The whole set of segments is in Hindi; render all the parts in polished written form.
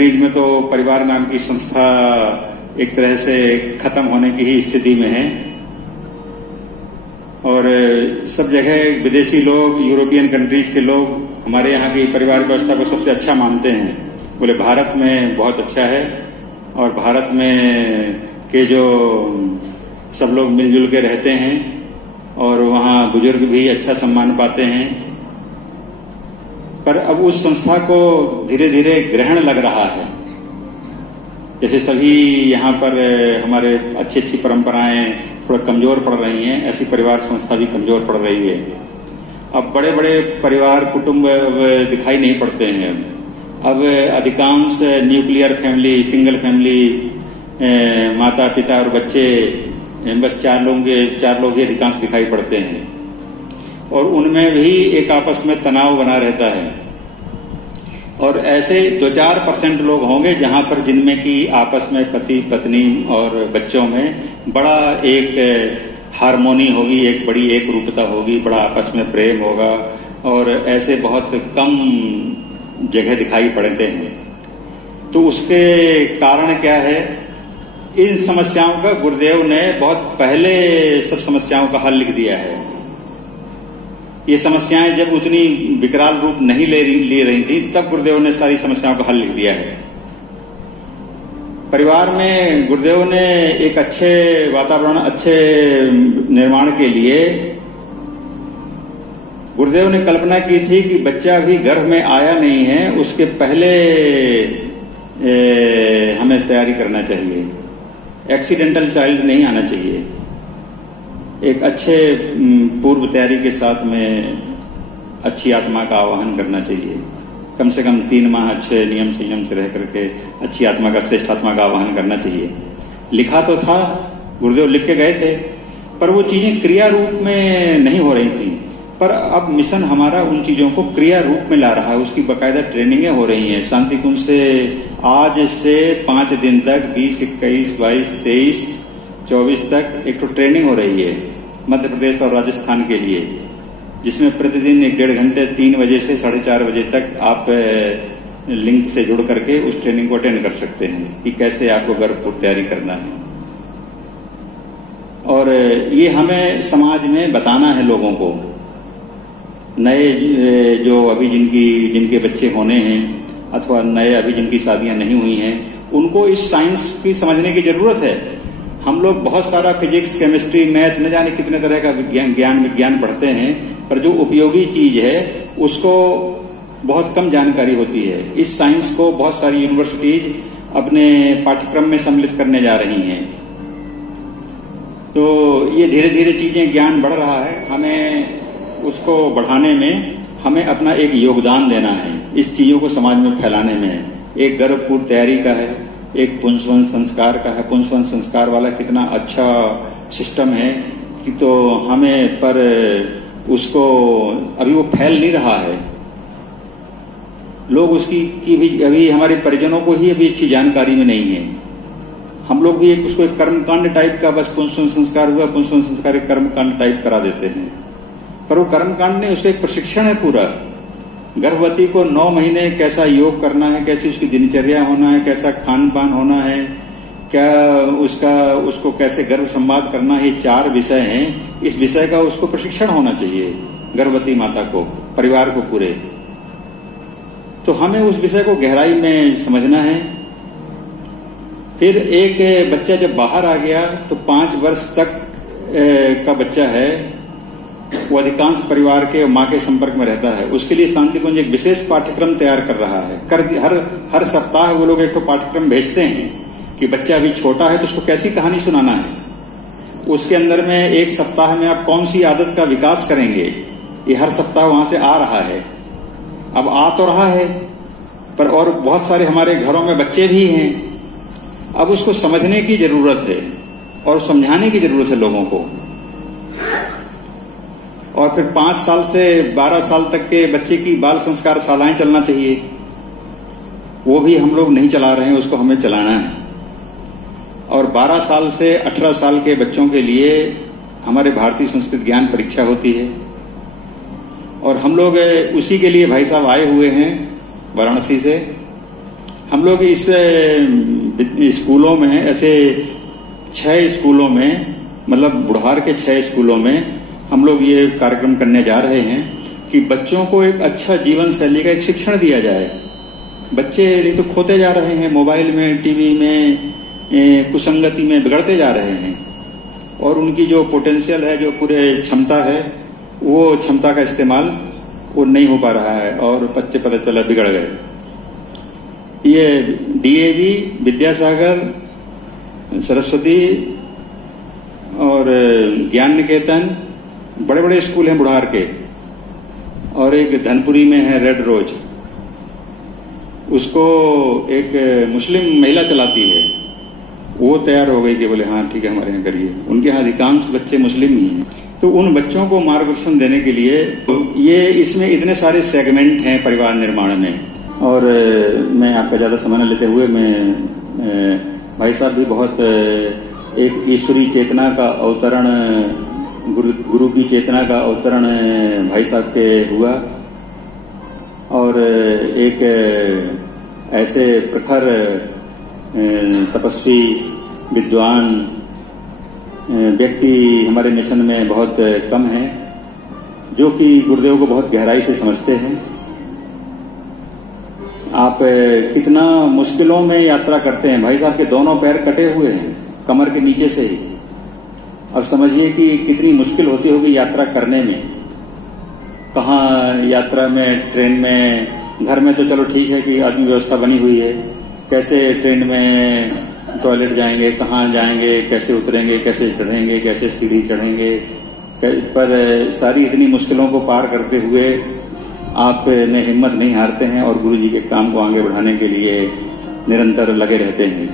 में तो परिवार नाम की संस्था एक तरह से खत्म होने की ही स्थिति में है और सब जगह विदेशी लोग, यूरोपियन कंट्रीज के लोग हमारे यहाँ की परिवार व्यवस्था को सबसे अच्छा मानते हैं। बोले भारत में बहुत अच्छा है और भारत में के जो सब लोग मिलजुल के रहते हैं और वहाँ बुजुर्ग भी अच्छा सम्मान पाते हैं। पर अब उस संस्था को धीरे धीरे ग्रहण लग रहा है। जैसे सभी यहाँ पर हमारे अच्छी अच्छी परंपराएं थोड़ा कमजोर पड़ रही हैं, ऐसी परिवार संस्था भी कमजोर पड़ रही है। अब बड़े बड़े परिवार कुटुंब दिखाई नहीं पड़ते हैं। अब अधिकांश न्यूक्लियर फैमिली, सिंगल फैमिली, माता पिता और बच्चे, बस चार लोग ही अधिकांश दिखाई पड़ते हैं और उनमें भी एक आपस में तनाव बना रहता है। और ऐसे 2-4% लोग होंगे जहां पर जिनमें कि आपस में पति पत्नी और बच्चों में बड़ा एक हार्मोनी होगी, एक बड़ी एक रूपता होगी, बड़ा आपस में प्रेम होगा और ऐसे बहुत कम जगह दिखाई पड़ते हैं। तो उसके कारण क्या है? इन समस्याओं का गुरुदेव ने बहुत पहले सब समस्याओं का हल लिख दिया है। ये समस्याएं जब उतनी विकराल रूप नहीं ले रही थी तब गुरुदेव ने सारी समस्याओं का हल लिख दिया है। परिवार में गुरुदेव ने एक अच्छे वातावरण, अच्छे निर्माण के लिए गुरुदेव ने कल्पना की थी कि बच्चा अभी गर्भ में आया नहीं है, उसके पहले हमें तैयारी करना चाहिए। एक्सीडेंटल चाइल्ड नहीं आना चाहिए। एक अच्छे पूर्व तैयारी के साथ में अच्छी आत्मा का आवाहन करना चाहिए। कम से कम 3 माह अच्छे नियम संयम से रह करके अच्छी आत्मा का, श्रेष्ठ आत्मा का आवाहन करना चाहिए। लिखा तो था, गुरुदेव लिख के गए थे, पर वो चीजें क्रिया रूप में नहीं हो रही थी। पर अब मिशन हमारा उन चीजों को क्रिया रूप में ला रहा है। उसकी बाकायदा ट्रेनिंगें हो रही हैं। शांति कुंज से आज से 5 दिन तक 20, 21, 22, 23, 24 तक एक तो ट्रेनिंग हो रही है मध्य प्रदेश और राजस्थान के लिए, जिसमें प्रतिदिन 1-1.5 घंटे 3 बजे से 4:30 बजे तक आप लिंक से जुड़ करके उस ट्रेनिंग को अटेंड कर सकते हैं कि कैसे आपको गर्भपूर्व तैयारी करना है। और ये हमें समाज में बताना है लोगों को। नए जो अभी जिनके बच्चे होने हैं अथवा नए अभी जिनकी शादियां नहीं हुई हैं, उनको इस साइंस की समझने की जरूरत है। हम लोग बहुत सारा फिजिक्स, केमिस्ट्री, मैथ, न जाने कितने तरह का विज्ञान पढ़ते हैं, पर जो उपयोगी चीज है उसको बहुत कम जानकारी होती है। इस साइंस को बहुत सारी यूनिवर्सिटीज अपने पाठ्यक्रम में सम्मिलित करने जा रही हैं। तो ये धीरे धीरे चीजें, ज्ञान बढ़ रहा है। हमें उसको बढ़ाने में हमें अपना एक योगदान देना है, इस चीजों को समाज में फैलाने में। एक गर्भपूर्व तैयारी का है, एक पुंसवन संस्कार का है। पुंसवन संस्कार वाला कितना अच्छा सिस्टम है कि तो हमें, पर उसको अभी वो फैल नहीं रहा है। लोग उसकी की भी अभी हमारे परिजनों को ही अभी अच्छी जानकारी में नहीं है। हम लोग भी उसको एक कर्मकांड टाइप का, बस पुंसवन संस्कार हुआ, पुंसवन संस्कार एक कर्मकांड टाइप करा देते हैं। पर वो कर्मकांड नहीं, उसका एक प्रशिक्षण है पूरा। गर्भवती को 9 महीने कैसा योग करना है, कैसी उसकी दिनचर्या होना है, कैसा खान पान होना है, क्या उसको कैसे गर्भ संवाद करना है, ये 4 विषय हैं। इस विषय का उसको प्रशिक्षण होना चाहिए गर्भवती माता को, परिवार को पूरे। तो हमें उस विषय को गहराई में समझना है। फिर एक बच्चा जब बाहर आ गया तो 5 वर्ष तक का बच्चा है, वो अधिकांश परिवार के माँ के संपर्क में रहता है। उसके लिए शांति कुंज एक विशेष पाठ्यक्रम तैयार कर रहा है। हर सप्ताह वो लोग एक तो पाठ्यक्रम भेजते हैं कि बच्चा अभी छोटा है तो उसको कैसी कहानी सुनाना है। उसके अंदर में एक सप्ताह में आप कौन सी आदत का विकास करेंगे, ये हर सप्ताह वहां से आ रहा है। अब आ तो रहा है, पर और बहुत सारे हमारे घरों में बच्चे भी हैं। अब उसको समझने की जरूरत है और समझाने की जरूरत है लोगों को। और फिर 5 साल से 12 साल तक के बच्चे की बाल संस्कार शालाएं चलना चाहिए। वो भी हम लोग नहीं चला रहे हैं, उसको हमें चलाना है। और 12 साल से 18 साल के बच्चों के लिए हमारे भारतीय संस्कृत ज्ञान परीक्षा होती है और हम लोग उसी के लिए भाई साहब आए हुए हैं वाराणसी से। हम लोग इस स्कूलों में ऐसे 6 स्कूलों में, मतलब बुढ़ार के 6 स्कूलों में हम लोग ये कार्यक्रम करने जा रहे हैं कि बच्चों को एक अच्छा जीवन शैली का एक शिक्षण दिया जाए। बच्चे नहीं तो खोते जा रहे हैं, मोबाइल में, टीवी में, कुसंगति में बिगड़ते जा रहे हैं, और उनकी जो पोटेंशियल है, जो पूरे क्षमता है, वो क्षमता का इस्तेमाल वो नहीं हो पा रहा है और बच्चे पता चला बिगड़ गए। ये डीएवी, विद्यासागर, सरस्वती और ज्ञान निकेतन बड़े बड़े स्कूल हैं बुढ़ार के, और एक धनपुरी में है रेड रोज, उसको एक मुस्लिम महिला चलाती है। वो तैयार हो गई कि बोले हाँ ठीक है हमारे यहाँ करिए। उनके यहाँ अधिकांश बच्चे मुस्लिम ही हैं। तो उन बच्चों को मार्गदर्शन देने के लिए ये इसमें इतने सारे सेगमेंट हैं परिवार निर्माण में। और मैं आपका ज़्यादा समय न लेते हुए मैं भाई साहब भी बहुत एक ईश्वरी चेतना का अवतरण, गुरु की चेतना का अवतरण भाई साहब के हुआ, और एक ऐसे प्रखर तपस्वी विद्वान व्यक्ति हमारे मिशन में बहुत कम हैं जो कि गुरुदेव को बहुत गहराई से समझते हैं। आप कितना मुश्किलों में यात्रा करते हैं। भाई साहब के दोनों पैर कटे हुए हैं कमर के नीचे से ही। अब समझिए कि कितनी मुश्किल होती होगी यात्रा करने में। कहाँ यात्रा में, ट्रेन में, घर में तो चलो ठीक है कि आदमी व्यवस्था बनी हुई है, कैसे ट्रेन में टॉयलेट जाएंगे, कहाँ जाएंगे, कैसे उतरेंगे, कैसे चढ़ेंगे, कैसे सीढ़ी चढ़ेंगे, पर सारी इतनी मुश्किलों को पार करते हुए आप ने हिम्मत नहीं हारते हैं और गुरु जी के काम को आगे बढ़ाने के लिए निरंतर लगे रहते हैं।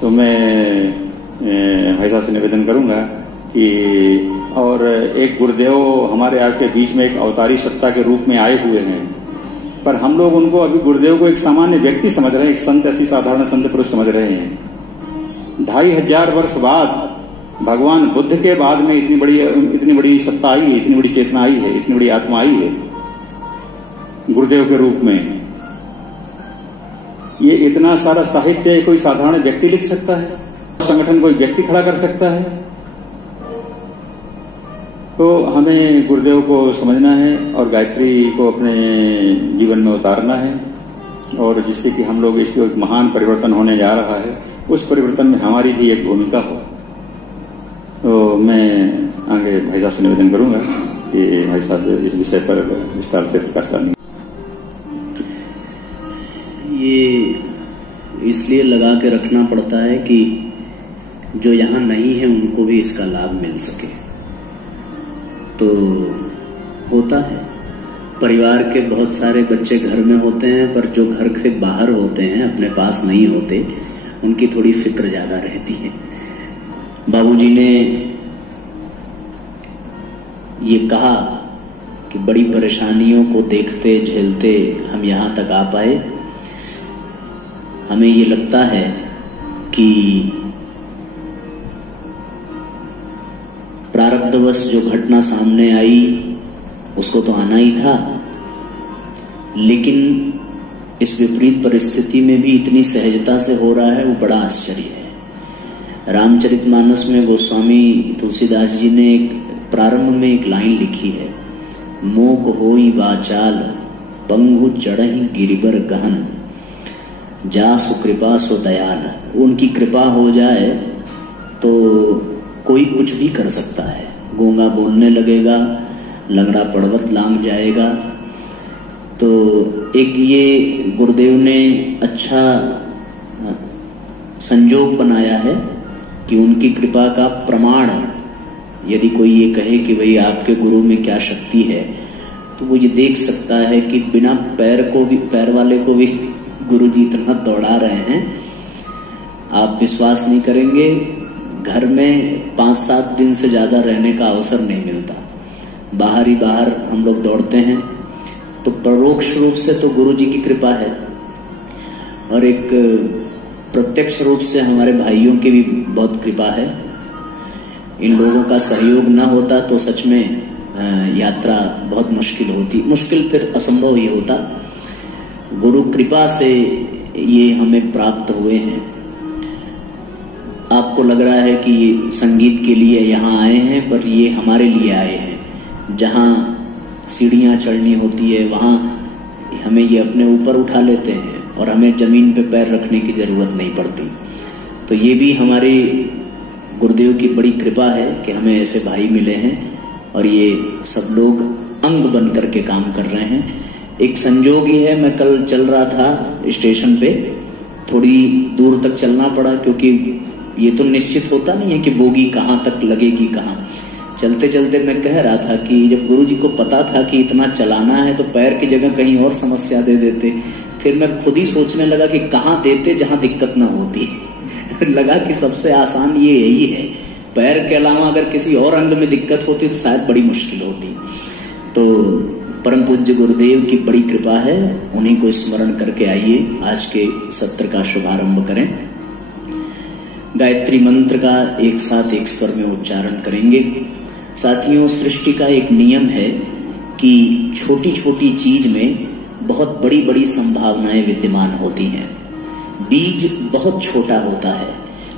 तो मैं भाई साहब से निवेदन करूंगा कि, और एक गुरुदेव हमारे आपके बीच में एक अवतारी सत्ता के रूप में आए हुए हैं, पर हम लोग उनको अभी गुरुदेव को एक सामान्य व्यक्ति समझ रहे हैं, एक संत, ऐसी साधारण संत पुरुष समझ रहे हैं। 2500 वर्ष बाद भगवान बुद्ध के बाद में इतनी बड़ी सत्ता आई है, इतनी बड़ी चेतना आई है, इतनी बड़ी आत्मा आई है गुरुदेव के रूप में। ये इतना सारा साहित्य कोई साधारण व्यक्ति लिख सकता है, संगठन कोई व्यक्ति खड़ा कर सकता है। तो हमें गुरुदेव को समझना है और गायत्री को अपने जीवन में उतारना है, और जिससे कि हम लोग इसको एक महान परिवर्तन होने जा रहा है, उस परिवर्तन में हमारी भी एक भूमिका हो। तो मैं आगे भाई साहब से निवेदन करूंगा कि भाई साहब इस विषय पर विस्तार से प्रकाश डालेंगे। ये इसलिए लगा के रखना पड़ता है कि जो यहाँ नहीं है उनको भी इसका लाभ मिल सके। तो होता है, परिवार के बहुत सारे बच्चे घर में होते हैं, पर जो घर से बाहर होते हैं, अपने पास नहीं होते, उनकी थोड़ी फिक्र ज़्यादा रहती है। बाबूजी ने ये कहा कि बड़ी परेशानियों को देखते झेलते हम यहाँ तक आ पाए। हमें ये लगता है कि प्रारब्धवश जो घटना सामने आई उसको तो आना ही था, लेकिन इस विपरीत परिस्थिति में भी इतनी सहजता से हो रहा है, वो बड़ा आश्चर्य है। रामचरितमानस में गोस्वामी तुलसीदास जी ने प्रारंभ में एक लाइन लिखी है, मोक होई वाचाल पंगु चढ़हि गिरिबर गहन, जा सुकृपा सो दयाल। उनकी कृपा हो जाए तो कोई कुछ भी कर सकता है। गूंगा बोलने लगेगा, लंगड़ा पर्वत लांग जाएगा। तो एक ये गुरुदेव ने अच्छा संजोग बनाया है कि उनकी कृपा का प्रमाण, यदि कोई ये कहे कि भाई आपके गुरु में क्या शक्ति है, तो वो ये देख सकता है कि बिना पैर वाले को भी गुरु जी इतना दौड़ा रहे हैं। आप विश्वास नहीं करेंगे, घर में 5-7 दिन से ज़्यादा रहने का अवसर नहीं मिलता, बाहर ही बाहर हम लोग दौड़ते हैं। तो परोक्ष रूप से तो गुरु जी की कृपा है, और एक प्रत्यक्ष रूप से हमारे भाइयों की भी बहुत कृपा है। इन लोगों का सहयोग न होता तो सच में यात्रा बहुत मुश्किल होती, मुश्किल फिर असंभव ही होता। गुरु कृपा से ये हमें प्राप्त हुए हैं। आपको लग रहा है कि ये संगीत के लिए यहाँ आए हैं, पर ये हमारे लिए आए हैं। जहाँ सीढ़ियाँ चढ़नी होती है वहाँ हमें ये अपने ऊपर उठा लेते हैं और हमें ज़मीन पे पैर रखने की ज़रूरत नहीं पड़ती। तो ये भी हमारे गुरुदेव की बड़ी कृपा है कि हमें ऐसे भाई मिले हैं और ये सब लोग अंग बन कर के काम कर रहे हैं। एक संजोग ही है, मैं कल चल रहा था स्टेशन पे, थोड़ी दूर तक चलना पड़ा क्योंकि ये तो निश्चित होता नहीं है कि बोगी कहाँ तक लगेगी कहाँ। चलते चलते मैं कह रहा था कि जब गुरु जी को पता था कि इतना चलाना है तो पैर की जगह कहीं और समस्या दे देते। फिर मैं खुद ही सोचने लगा कि कहाँ देते जहाँ दिक्कत ना होती। लगा कि सबसे आसान ये यही है, पैर के अलावा अगर किसी और अंग में दिक्कत होती तो शायद बड़ी मुश्किल होती। तो परम पूज्य गुरुदेव की बड़ी कृपा है, उन्हीं को स्मरण करके आइए आज के सत्र का शुभारंभ करें। गायत्री मंत्र का एक साथ एक स्वर में उच्चारण करेंगे। साथियों, सृष्टि का एक नियम है कि छोटी छोटी चीज में बहुत बड़ी बड़ी संभावनाएं विद्यमान होती हैं। बीज बहुत छोटा होता है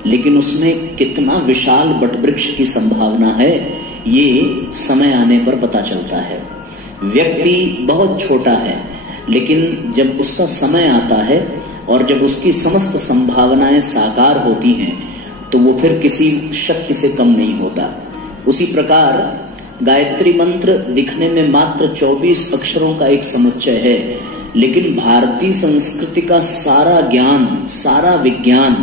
लेकिन उसमें कितना विशाल वटवृक्ष की संभावना है ये समय आने पर पता चलता है। व्यक्ति बहुत छोटा है लेकिन जब उसका समय आता है और जब उसकी समस्त संभावनाएं साकार होती हैं तो वो फिर किसी शक्ति से कम नहीं होता। उसी प्रकार गायत्री मंत्र दिखने में मात्र 24 अक्षरों का एक समुच्चय है, लेकिन भारतीय संस्कृति का सारा ज्ञान, सारा विज्ञान,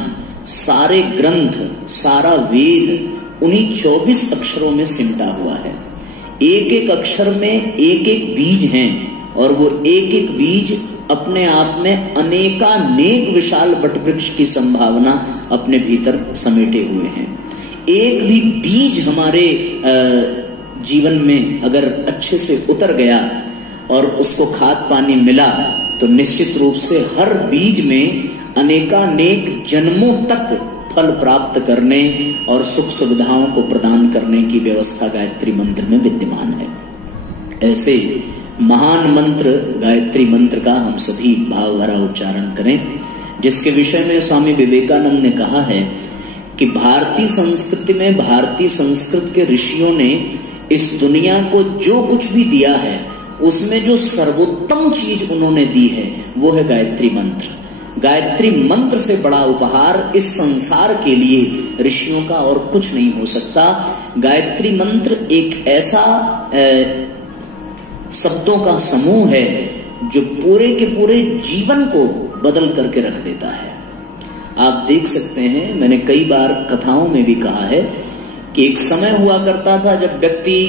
सारे ग्रंथ, सारा वेद उन्हीं 24 अक्षरों में सिमटा हुआ है। एक एक अक्षर में एक एक बीज हैं और वो एक एक बीज अपने आप में अनेकानेक विशाल वटवृक्ष की संभावना अपने भीतर समेटे हुए हैं। एक भी बीज हमारे जीवन में अगर अच्छे से उतर गया और उसको खाद पानी मिला तो निश्चित रूप से हर बीज में अनेकानेक जन्मों तक फल प्राप्त करने और सुख सुविधाओं को प्रदान करने की व्यवस्था गायत्री मंत्र में विद्यमान है। ऐसे महान मंत्र गायत्री मंत्र का हम सभी भाव भरा उच्चारण करें, जिसके विषय में स्वामी विवेकानंद ने कहा है कि भारतीय संस्कृति में, भारतीय संस्कृत के ऋषियों ने इस दुनिया को जो कुछ भी दिया है उसमें जो सर्वोत्तम चीज उन्होंने दी है वो है गायत्री मंत्र। गायत्री मंत्र से बड़ा उपहार इस संसार के लिए ऋषियों का और कुछ नहीं हो सकता। गायत्री मंत्र एक ऐसा शब्दों का समूह है जो पूरे के पूरे जीवन को बदल करके रख देता है। आप देख सकते हैं, मैंने कई बार कथाओं में भी कहा है कि एक समय हुआ करता था जब व्यक्ति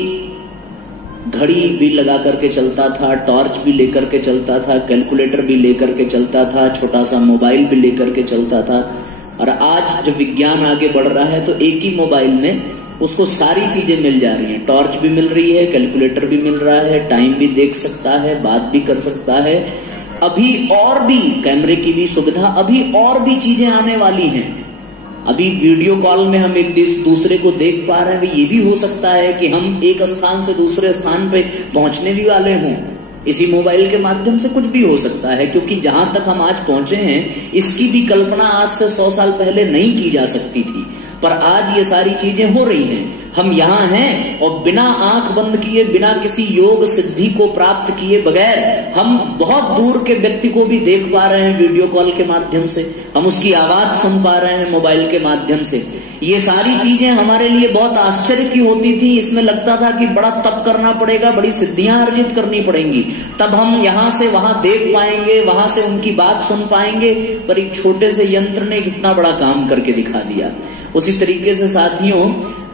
घड़ी भी लगा करके चलता था, टॉर्च भी लेकर के चलता था, कैलकुलेटर भी लेकर के चलता था, छोटा सा मोबाइल भी लेकर के चलता था। और आज जब विज्ञान आगे बढ़ रहा है तो एक ही मोबाइल में उसको सारी चीजें मिल जा रही हैं। टॉर्च भी मिल रही है, कैलकुलेटर भी मिल रहा है, टाइम भी देख सकता है, बात भी कर सकता है। अभी और भी कैमरे की भी सुविधा, अभी और भी चीजें आने वाली हैं। अभी वीडियो कॉल में हम एक दूसरे को देख पा रहे हैं। ये भी हो सकता है कि हम एक स्थान से दूसरे स्थान पे पहुंचने भी वाले हों। इसी मोबाइल के माध्यम से कुछ भी हो सकता है, क्योंकि जहां तक हम आज पहुंचे हैं इसकी भी कल्पना आज से 100 साल पहले नहीं की जा सकती थी, पर आज ये सारी चीजें हो रही हैं। हम यहाँ हैं और बिना आंख बंद किए, बिना किसी योग सिद्धि को प्राप्त किए बगैर हम बहुत दूर के व्यक्ति को भी देख पा रहे हैं वीडियो कॉल के माध्यम से। हम उसकी आवाज सुन पा रहे हैं मोबाइल के माध्यम से। ये सारी चीजें हमारे लिए बहुत आश्चर्य की होती थी। इसमें लगता था कि बड़ा तप करना पड़ेगा, बड़ी सिद्धियां अर्जित करनी पड़ेंगी, तब हम यहाँ से वहां देख पाएंगे, वहां से उनकी बात सुन पाएंगे। पर एक छोटे से यंत्र ने कितना बड़ा काम करके दिखा दिया। उसी तरीके से साथियों,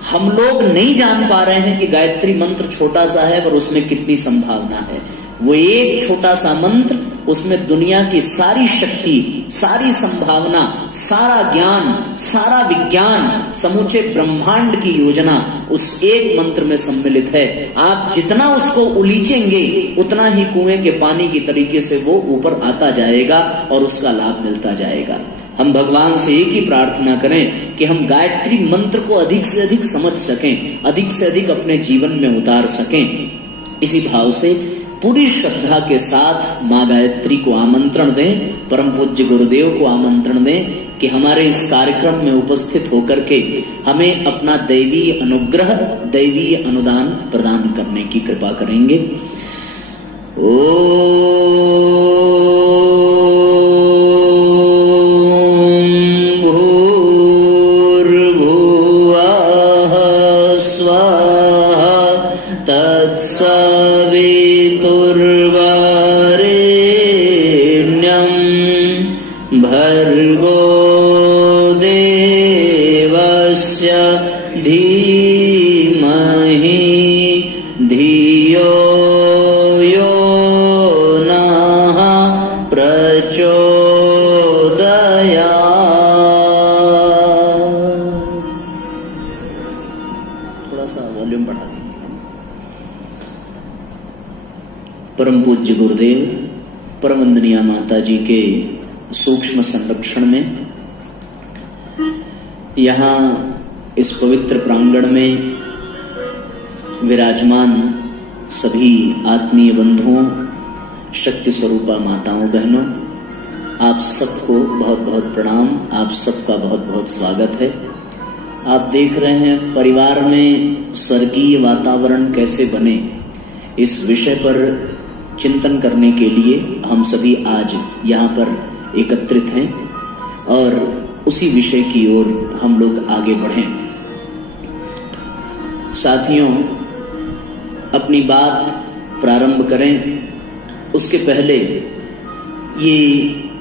हम लोग नहीं जान पा रहे हैं कि गायत्री मंत्र छोटा सा है पर उसमें कितनी संभावना है। वो एक छोटा सा मंत्र, उसमें दुनिया की सारी शक्ति, सारी संभावना, सारा ज्ञान, सारा विज्ञान, समूचे ब्रह्मांड की योजना उस एक मंत्र में सम्मिलित है। आप जितना उसको उलीचेंगे उतना ही कुएं के पानी की तरीके से वो ऊपर आता जाएगा और उसका लाभ मिलता जाएगा। हम भगवान से एक ही प्रार्थना करें कि हम गायत्री मंत्र को अधिक से अधिक समझ सकें, अधिक से अधिक अपने जीवन में उतार सकें। इसी भाव से पूरी श्रद्धा के साथ माँ गायत्री को आमंत्रण दें, परम पूज्य गुरुदेव को आमंत्रण दें कि हमारे इस कार्यक्रम में उपस्थित होकर के हमें अपना दैवीय अनुग्रह, दैवीय अनुदान प्रदान करने की कृपा करेंगे। परम पूज्य गुरुदेव परम वंदनीय माता जी के सूक्ष्म संरक्षण में यहाँ इस पवित्र प्रांगण में विराजमान सभी आत्मीय बंधुओं, शक्ति स्वरूपा माताओं बहनों, आप सबको बहुत बहुत प्रणाम, आप सबका बहुत बहुत स्वागत है। आप देख रहे हैं परिवार में स्वर्गीय वातावरण कैसे बने, इस विषय पर चिंतन करने के लिए हम सभी आज यहाँ पर एकत्रित हैं और उसी विषय की ओर हम लोग आगे बढ़ें। साथियों, अपनी बात प्रारंभ करें उसके पहले ये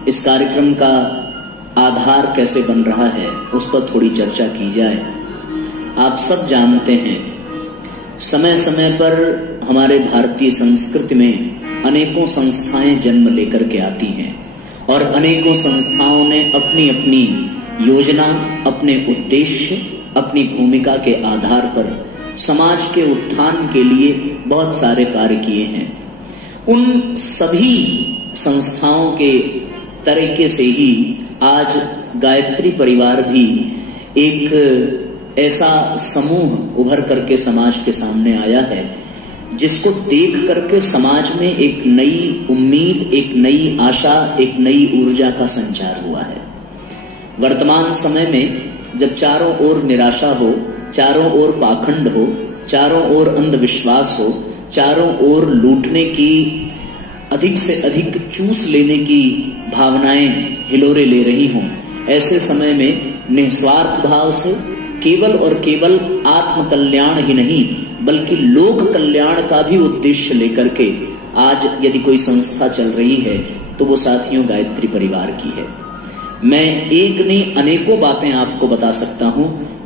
इस कार्यक्रम का आधार कैसे बन रहा है उस पर थोड़ी चर्चा की जाए। आप सब जानते हैं समय समय पर हमारे भारतीय संस्कृति में अनेकों संस्थाएं जन्म लेकर के आती हैं और अनेकों संस्थाओं ने अपनी अपनी योजना, अपने उद्देश्य, अपनी भूमिका के आधार पर समाज के उत्थान के लिए बहुत सारे कार्य किए हैं। उन सभी संस्थाओं के तरीके से ही आज गायत्री परिवार भी एक ऐसा समूह उभर करके समाज के सामने आया है जिसको देख करके समाज में एक नई उम्मीद, एक नई आशा, एक नई ऊर्जा का संचार हुआ है। वर्तमान समय में जब चारों ओर निराशा हो, चारों ओर पाखंड हो, चारों ओर अंधविश्वास हो, चारों ओर लूटने की, अधिक से अधिक चूस लेने की भावनाएं हिलोरे ले रही हों, ऐसे समय में निस्वार्थ भाव से केवल और केवल आत्म कल्याण ही नहीं बल्कि लोक कल्याण का भी उद्देश्य लेकर के आज यदि कोई संस्था चल रही है तो वो साथियों गायत्री परिवार की है। मैं एक नहीं अनेकों बातें आपको बता सकता हूं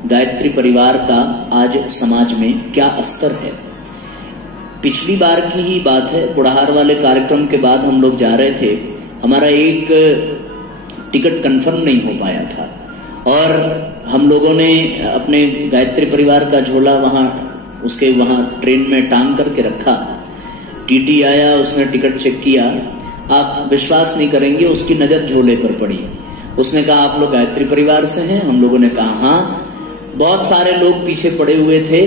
गायत्री परिवार का आज समाज में क्या स्तर है। पिछली बार की ही बात है, बुढ़ार वाले कार्यक्रम के बाद हम लोग जा रहे थे, हमारा एक टिकट कंफर्म नहीं हो पाया था और हम लोगों ने अपने गायत्री परिवार का झोला वहां ट्रेन में टांग करके रखा। टीटी आया, उसने टिकट चेक किया, आप विश्वास नहीं करेंगे उसकी नजर झोले पर पड़ी। उसने कहा आप लोग गायत्री परिवार से हैं? हम लोगों ने कहा हाँ। बहुत सारे लोग पीछे पड़े हुए थे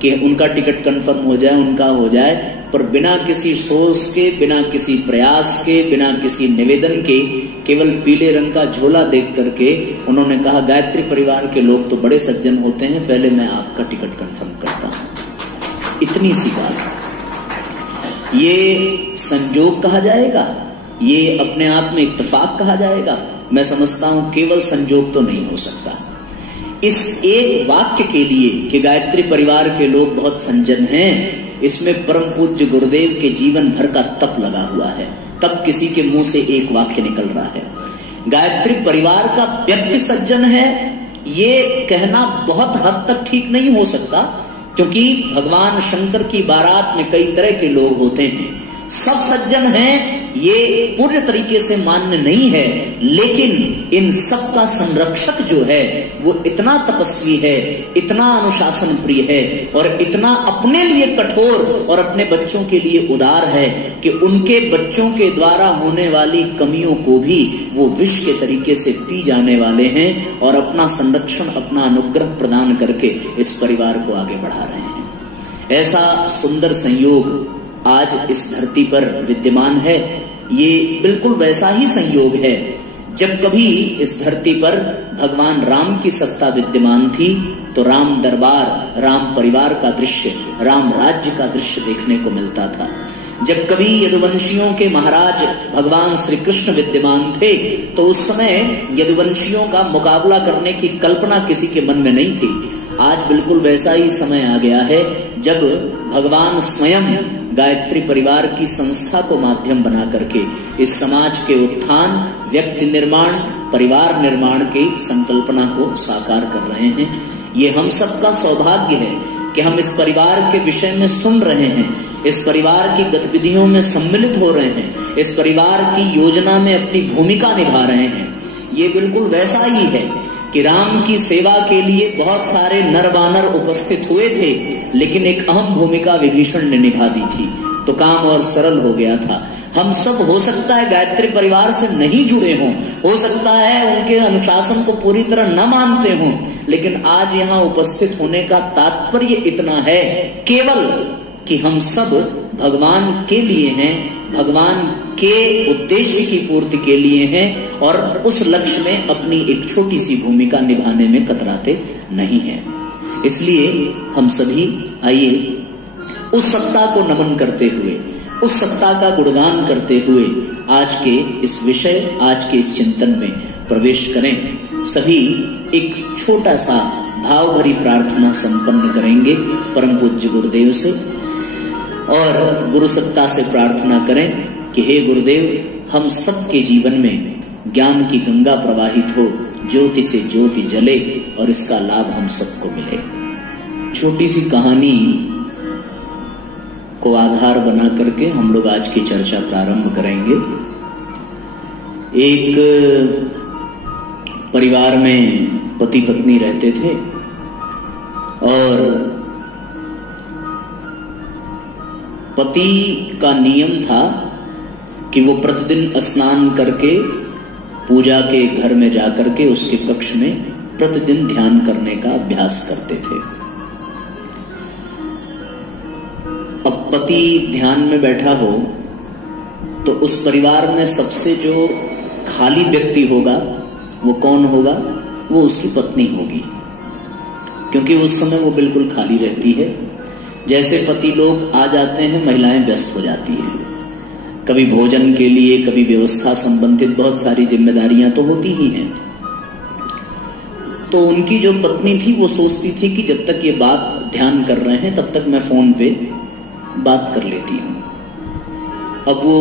कि उनका टिकट कंफर्म हो जाए, उनका हो जाए, पर बिना किसी सोच के, बिना किसी प्रयास के, बिना किसी निवेदन के, केवल पीले रंग का झोला देख करके उन्होंने कहा गायत्री परिवार के लोग तो बड़े सज्जन होते हैं, पहले मैं आपका टिकट कंफर्म करता हूं। इतनी सी बात। ये संजोग कहा जाएगा, ये अपने आप में इत्तेफाक कहा जाएगा? मैं समझता हूं केवल संजोग तो नहीं हो सकता। इस एक वाक्य के लिए कि गायत्री परिवार के लोग बहुत संजन हैं, इसमें परम पूज्य गुरुदेव के जीवन भर का तप लगा हुआ है। तब किसी के मुंह से एक वाक्य निकल रहा है। गायत्री परिवार का व्यक्ति सज्जन है, ये कहना बहुत हद तक ठीक नहीं हो सकता, क्योंकि भगवान शंकर की बारात में कई तरह के लोग होते हैं। सब सज्जन हैं ये पूर्ण तरीके से मान्य नहीं है, लेकिन इन सब का संरक्षक जो है वो इतना तपस्वी है, इतना अनुशासन प्रिय है और इतना अपने लिए कठोर और अपने बच्चों के लिए उदार है कि उनके बच्चों के द्वारा होने वाली कमियों को भी वो विष के तरीके से पी जाने वाले हैं और अपना संरक्षण, अपना अनुग्रह प्रदान करके इस परिवार को आगे बढ़ा रहे हैं। ऐसा सुंदर संयोग आज इस धरती पर विद्यमान है, ये बिल्कुल वैसा ही संयोग है जब कभी इस धरती पर भगवान राम की सत्ता विद्यमान थी तो राम दरबार, राम परिवार का दृश्य, राम राज्य का दृश्य देखने को मिलता था। जब कभी यदुवंशियों के महाराज भगवान श्री कृष्ण विद्यमान थे तो उस समय यदुवंशियों का मुकाबला करने की कल्पना किसी के मन में नहीं थी। आज बिल्कुल वैसा ही समय आ गया है जब भगवान स्वयं गायत्री परिवार की संस्था को माध्यम बना करके इस समाज के उत्थान, व्यक्ति निर्माण, परिवार निर्माण की संकल्पना को साकार कर रहे हैं। ये हम सबका सौभाग्य है कि हम इस परिवार के विषय में सुन रहे हैं, इस परिवार की गतिविधियों में सम्मिलित हो रहे हैं, इस परिवार की योजना में अपनी भूमिका निभा रहे हैं। ये बिल्कुल वैसा ही है कि राम की सेवा के लिए बहुत सारे नर वानर उपस्थित हुए थे, लेकिन एक अहम भूमिका विभीषण ने निभा दी थी तो काम और सरल हो गया था। हम सब हो सकता है गायत्री परिवार से नहीं जुड़े हों, हो सकता है उनके अनुशासन को पूरी तरह न मानते हों, लेकिन आज यहाँ उपस्थित होने का तात्पर्य इतना है केवल कि हम सब भगवान के लिए हैं, भगवान के उद्देश्य की पूर्ति के लिए हैं और उस लक्ष्य में अपनी एक छोटी सी भूमिका निभाने में कतराते नहीं हैं। इसलिए हम सभी आइए उस सत्ता को नमन करते हुए, उस सत्ता का गुणगान करते हुए आज के इस विषय, आज के इस चिंतन में प्रवेश करें। सभी एक छोटा सा भाव भरी प्रार्थना संपन्न करेंगे परम पूज्य गुरुदेव से और गुरु सत्ता से प्रार्थना करें कि हे गुरुदेव, हम सबके जीवन में ज्ञान की गंगा प्रवाहित हो, ज्योति से ज्योति जले और इसका लाभ हम सबको मिले। छोटी सी कहानी को आधार बना करके हम लोग आज की चर्चा प्रारंभ करेंगे। एक परिवार में पति पत्नी रहते थे और पति का नियम था कि वो प्रतिदिन स्नान करके पूजा के घर में जाकर के उसके कक्ष में प्रतिदिन ध्यान करने का अभ्यास करते थे। अब पति ध्यान में बैठा हो तो उस परिवार में सबसे जो खाली व्यक्ति होगा वो कौन होगा? वो उसकी पत्नी होगी, क्योंकि उस समय वो बिल्कुल खाली रहती है। जैसे पति लोग आ जाते हैं, महिलाएं व्यस्त हो जाती हैं, कभी भोजन के लिए, कभी व्यवस्था संबंधित बहुत सारी जिम्मेदारियां तो होती ही हैं। तो उनकी जो पत्नी थी वो सोचती थी कि जब तक ये बात ध्यान कर रहे हैं तब तक मैं फोन पे बात कर लेती हूँ। अब वो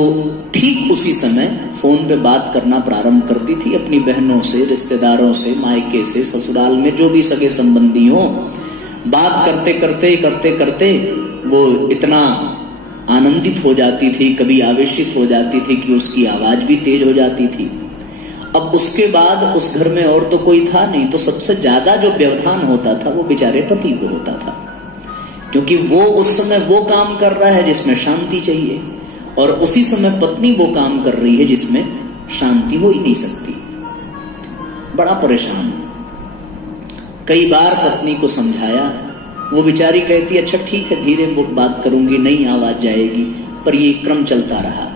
ठीक उसी समय फोन पे बात करना प्रारंभ करती थी अपनी बहनों से, रिश्तेदारों से, मायके से, ससुराल में जो भी सगे संबंधी हो। बात करते करते करते करते वो इतना आनंदित हो जाती थी, कभी आवेशित हो जाती थी कि उसकी आवाज भी तेज हो जाती थी। अब उसके बाद उस घर में और तो कोई था नहीं, तो सबसे ज्यादा जो व्यवधान होता था वो बेचारे पति को होता था, क्योंकि वो उस समय वो काम कर रहा है जिसमें शांति चाहिए और उसी समय पत्नी वो काम कर रही है जिसमें शांति हो ही नहीं सकती। बड़ा परेशान। कई बार पत्नी को समझाया, वो बेचारी कहती अच्छा ठीक है, धीरे बात करूंगी, नहीं आवाज जाएगी, पर ये क्रम चलता रहा।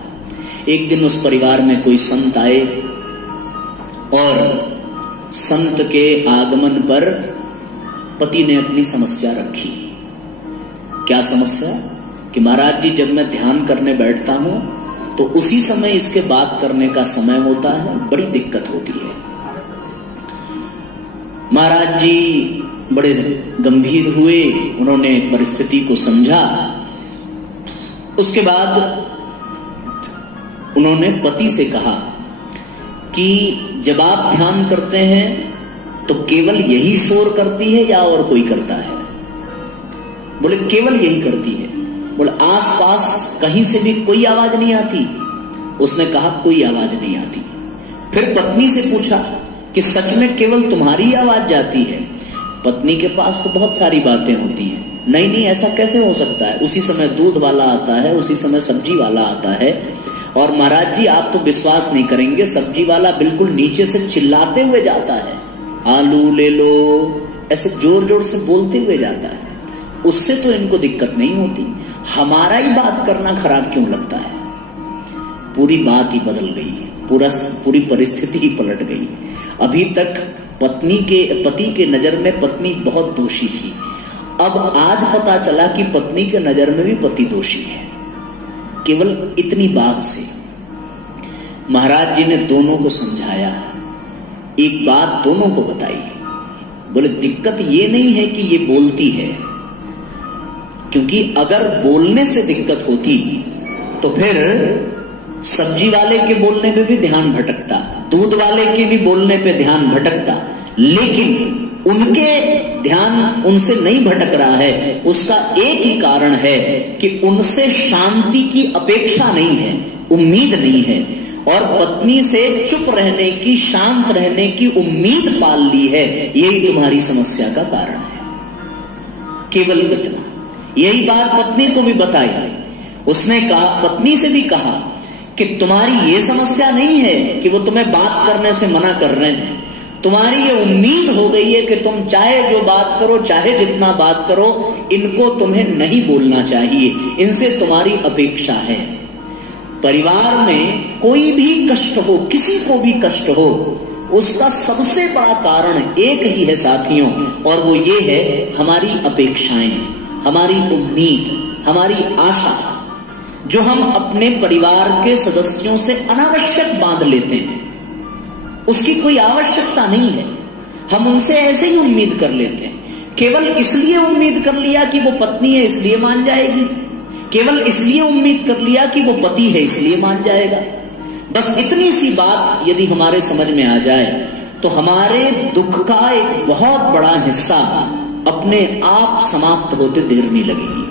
एक दिन उस परिवार में कोई संत आए और संत के आगमन पर पति ने अपनी समस्या रखी। क्या समस्या? कि महाराज जी, जब मैं ध्यान करने बैठता हूं तो उसी समय इसके बात करने का समय होता है, बड़ी दिक्कत होती है। महाराज जी बड़े गंभीर हुए, उन्होंने परिस्थिति को समझा। उसके बाद उन्होंने पति से कहा कि जब आप ध्यान करते हैं तो केवल यही शोर करती है या और कोई करता है? बोले केवल यही करती है। बोले आसपास कहीं से भी कोई आवाज नहीं आती? उसने कहा कोई आवाज नहीं आती। फिर पत्नी से पूछा कि सच में केवल तुम्हारी आवाज जाती है? पत्नी के पास तो बहुत सारी बातें होती हैं। नहीं नहीं, ऐसा कैसे हो सकता है? उसी समय दूध वाला आता है, उसी समय सब्जी वाला आता है, और महाराज जी आप तो विश्वास नहीं करेंगे, सब्जी वाला बिल्कुल नीचे से चिल्लाते हुए जाता है, आलू ले लो, ऐसे जोर जोर से बोलते हुए जाता है। उससे तो इनको दिक्कत नहीं होती। हमारा ही बात करना खराब क्यों लगता है? पूरी बात ही बदल गई, पूरी परिस्थिति ही पलट गई। अभी तक पति के नजर में पत्नी बहुत दोषी थी, अब आज पता चला कि पत्नी के नजर में भी पति दोषी है। केवल इतनी बात से महाराज जी ने दोनों को समझाया, एक बात दोनों को बताई। बोले दिक्कत ये नहीं है कि ये बोलती है, क्योंकि अगर बोलने से दिक्कत होती तो फिर सब्जी वाले के बोलने पे भी ध्यान भटकता, दूध वाले के भी बोलने पे ध्यान भटकता, लेकिन उनके ध्यान उनसे नहीं भटक रहा है। उसका एक ही कारण है कि उनसे शांति की अपेक्षा नहीं है, उम्मीद नहीं है, और पत्नी से चुप रहने की, शांत रहने की उम्मीद पाल ली है। यही तुम्हारी समस्या का कारण है, केवल इतना। यही बात पत्नी को भी बताई। उसने कहा, पत्नी से भी कहा कि तुम्हारी ये समस्या नहीं है कि वो तुम्हें बात करने से मना कर रहे हैं, तुम्हारी ये उम्मीद हो गई है कि तुम चाहे जो बात करो, चाहे जितना बात करो, इनको तुम्हें नहीं बोलना चाहिए, इनसे तुम्हारी अपेक्षा है। परिवार में कोई भी कष्ट हो, किसी को भी कष्ट हो, उसका सबसे बड़ा कारण एक ही है साथियों, और वो ये है हमारी अपेक्षाएं, हमारी उम्मीद, हमारी आशा, जो हम अपने परिवार के सदस्यों से अनावश्यक बांध लेते हैं। उसकी कोई आवश्यकता नहीं है, हम उनसे ऐसे ही उम्मीद कर लेते हैं। केवल इसलिए उम्मीद कर लिया कि वो पत्नी है इसलिए मान जाएगी, केवल इसलिए उम्मीद कर लिया कि वो पति है इसलिए मान जाएगा। बस इतनी सी बात यदि हमारे समझ में आ जाए तो हमारे दुख का एक बहुत बड़ा हिस्सा अपने आप समाप्त होते देर नहीं लगेगी।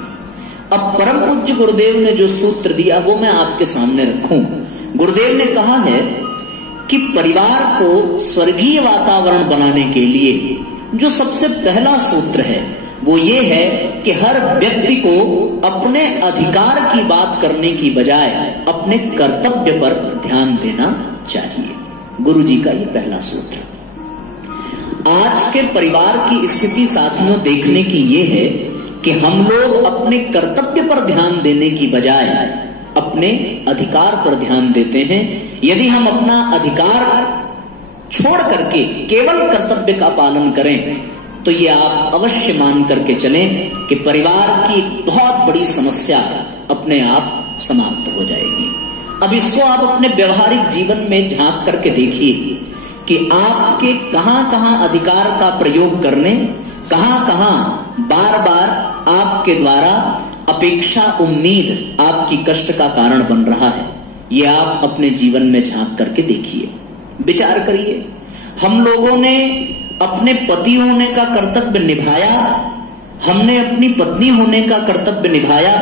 अब परम पूज्य गुरुदेव ने जो सूत्र दिया वो मैं आपके सामने रखूं। गुरुदेव ने कहा है कि परिवार को स्वर्गीय वातावरण बनाने के लिए जो सबसे पहला सूत्र है वो ये है कि हर व्यक्ति को अपने अधिकार की बात करने की बजाय अपने कर्तव्य पर ध्यान देना चाहिए। गुरु जी का ये पहला सूत्र। आज के परिवार की स्थिति साथियों देखने की ये है कि हम लोग अपने कर्तव्य पर ध्यान देने की बजाय अपने अधिकार पर ध्यान देते हैं। यदि हम अपना अधिकार छोड़ करके केवल कर्तव्य का पालन करें तो ये आप अवश्य मान करके चलें कि परिवार की बहुत बड़ी समस्या अपने आप समाप्त हो जाएगी। अब इसको आप अपने व्यवहारिक जीवन में झांक करके देखिए कि आपके कहां कहां अधिकार का प्रयोग करने, कहां कहां बार बार आपके द्वारा अपेक्षा, उम्मीद आपकी कष्ट का कारण बन रहा है। ये आप अपने जीवन में झांक करके देखिए, विचार करिए। हम लोगों ने अपने पति होने का कर्तव्य निभाया, हमने अपनी पत्नी होने का कर्तव्य निभाया,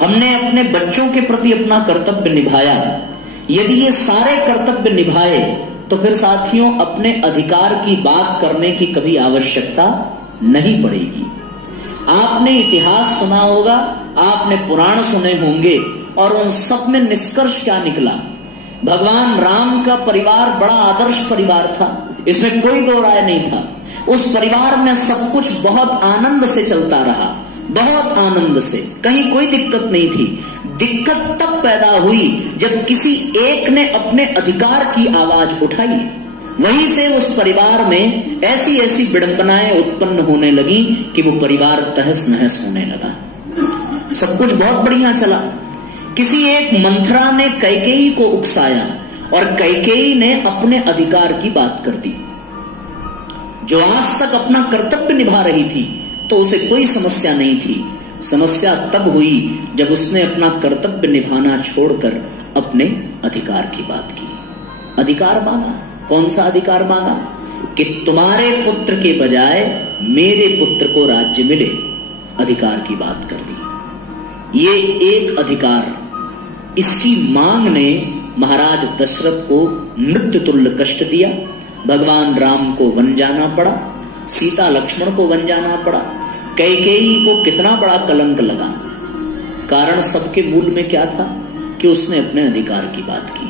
हमने अपने बच्चों के प्रति अपना कर्तव्य निभाया। यदि ये सारे कर्तव्य निभाए तो फिर साथियों अपने अधिकार की बात करने की कभी आवश्यकता नहीं पड़ेगी। आपने इतिहास सुना होगा, आपने पुराण सुने होंगे, और उन सब में निष्कर्ष क्या निकला? भगवान राम का परिवार बड़ा आदर्श परिवार था, इसमें कोई दो राय नहीं था। उस परिवार में सब कुछ बहुत आनंद से चलता रहा, बहुत आनंद से, कहीं कोई दिक्कत नहीं थी। दिक्कत तब पैदा हुई जब किसी एक ने अपने अधिकार की आवाज उठाई। वहीं से उस परिवार में ऐसी ऐसी विडंबनाएं उत्पन्न होने लगी कि वो परिवार तहस नहस होने लगा। सब कुछ बहुत बढ़िया चला। किसी एक मंथरा ने कैकेयी को उकसाया और कैकेयी ने अपने अधिकार की बात कर दी। जो आज तक अपना कर्तव्य निभा रही थी तो उसे कोई समस्या नहीं थी। समस्या तब हुई जब उसने अपना कर्तव्य निभाना छोड़कर अपने अधिकार की बात की। अधिकार मांगा। कौन सा अधिकार मांगा? कि तुम्हारे पुत्र के बजाय मेरे पुत्र को राज्य मिले। अधिकार की बात कर दी। ये एक अधिकार, इसकी मांग ने महाराज दशरथ को मृत्यु तुल्य कष्ट दिया। भगवान राम को वन जाना पड़ा, सीता लक्ष्मण को वन जाना पड़ा, कैकेयी को कितना बड़ा कलंक लगा। कारण सबके मूल में क्या था? कि उसने अपने अधिकार की बात की।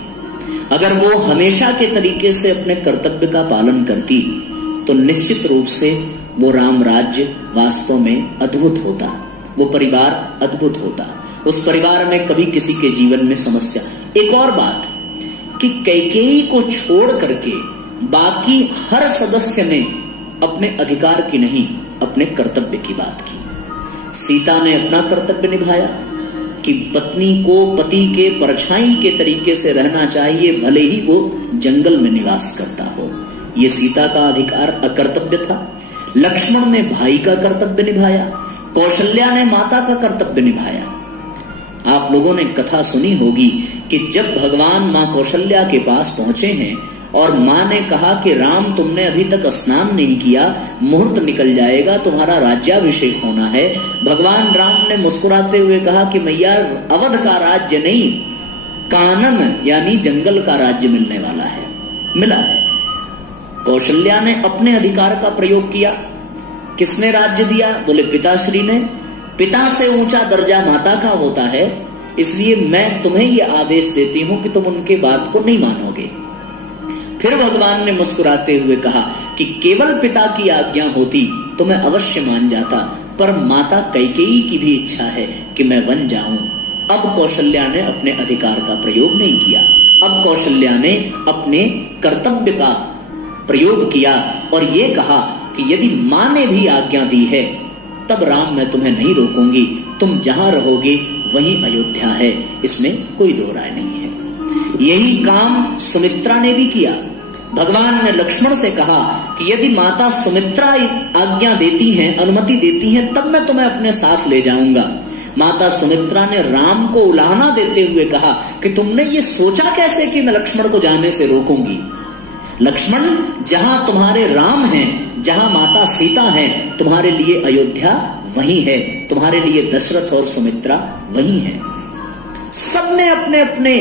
अगर वो हमेशा के तरीके से अपने कर्तव्य का पालन करती तो निश्चित रूप से वो राम राज्य वास्तव में अद्भुत होता, वो परिवार अद्भुत होता। उस परिवार में कभी किसी के जीवन में समस्या। एक और बात कि कैकेयी को छोड़ करके बाकी हर सदस्य ने अपने अधिकार की नहीं, अपने कर्तव्य की बात की। सीता ने अपना कर्तव्य निभाया कि पत्नी को पति के परछाई के तरीके से रहना चाहिए, भले ही वो जंगल में निवास करता हो। ये सीता का अधिकार अकर्तव्य था। लक्ष्मण ने भाई का कर्तव्य निभाया, कौशल्या ने माता का कर्तव्य निभाया। आप लोगों ने कथा सुनी होगी कि जब भगवान मां कौशल्या के पास पहुंचे हैं और मां ने कहा कि राम तुमने अभी तक स्नान नहीं किया, मुहूर्त निकल जाएगा, तुम्हारा राज्याभिषेक होना है। भगवान राम ने मुस्कुराते हुए कहा कि मैया अवध का राज्य नहीं, कानन यानी जंगल का राज्य मिलने वाला है, मिला है। कौशल्या ने अपने अधिकार का प्रयोग किया। किसने राज्य दिया? बोले पिताश्री ने। पिता से ऊंचा दर्जा माता का होता है, इसलिए मैं तुम्हें यह आदेश देती हूं कि तुम उनके बात को नहीं मानोगे। फिर भगवान ने मुस्कुराते हुए कहा कि केवल पिता की आज्ञा होती तो मैं अवश्य मान जाता, पर माता कैकेयी की भी इच्छा है कि मैं वन जाऊं। अब कौशल्या ने अपने अधिकार का प्रयोग नहीं किया। अब कौशल्या ने अपने कर्तव्य का प्रयोग किया और ये कहा कि यदि मां ने भी आज्ञा दी है तब राम मैं तुम्हें नहीं रोकूंगी, तुम जहां रहोगे वहीं अयोध्या है, इसमें कोई दो राय नहीं है। यही काम सुमित्रा ने भी किया। भगवान ने लक्ष्मण से कहा कि यदि माता सुमित्रा आज्ञा देती हैं, अनुमति देती हैं, तब मैं तुम्हें अपने साथ ले जाऊंगा। माता सुमित्रा ने राम को उलाहना देते हुए कहा कि तुमने ये सोचा कैसे कि मैं लक्ष्मण को जाने से रोकूंगी? लक्ष्मण, जहां तुम्हारे राम हैं, जहां माता सीता है, तुम्हारे लिए अयोध्या वही है, तुम्हारे लिए दशरथ और सुमित्रा वही है। सबने अपने अपने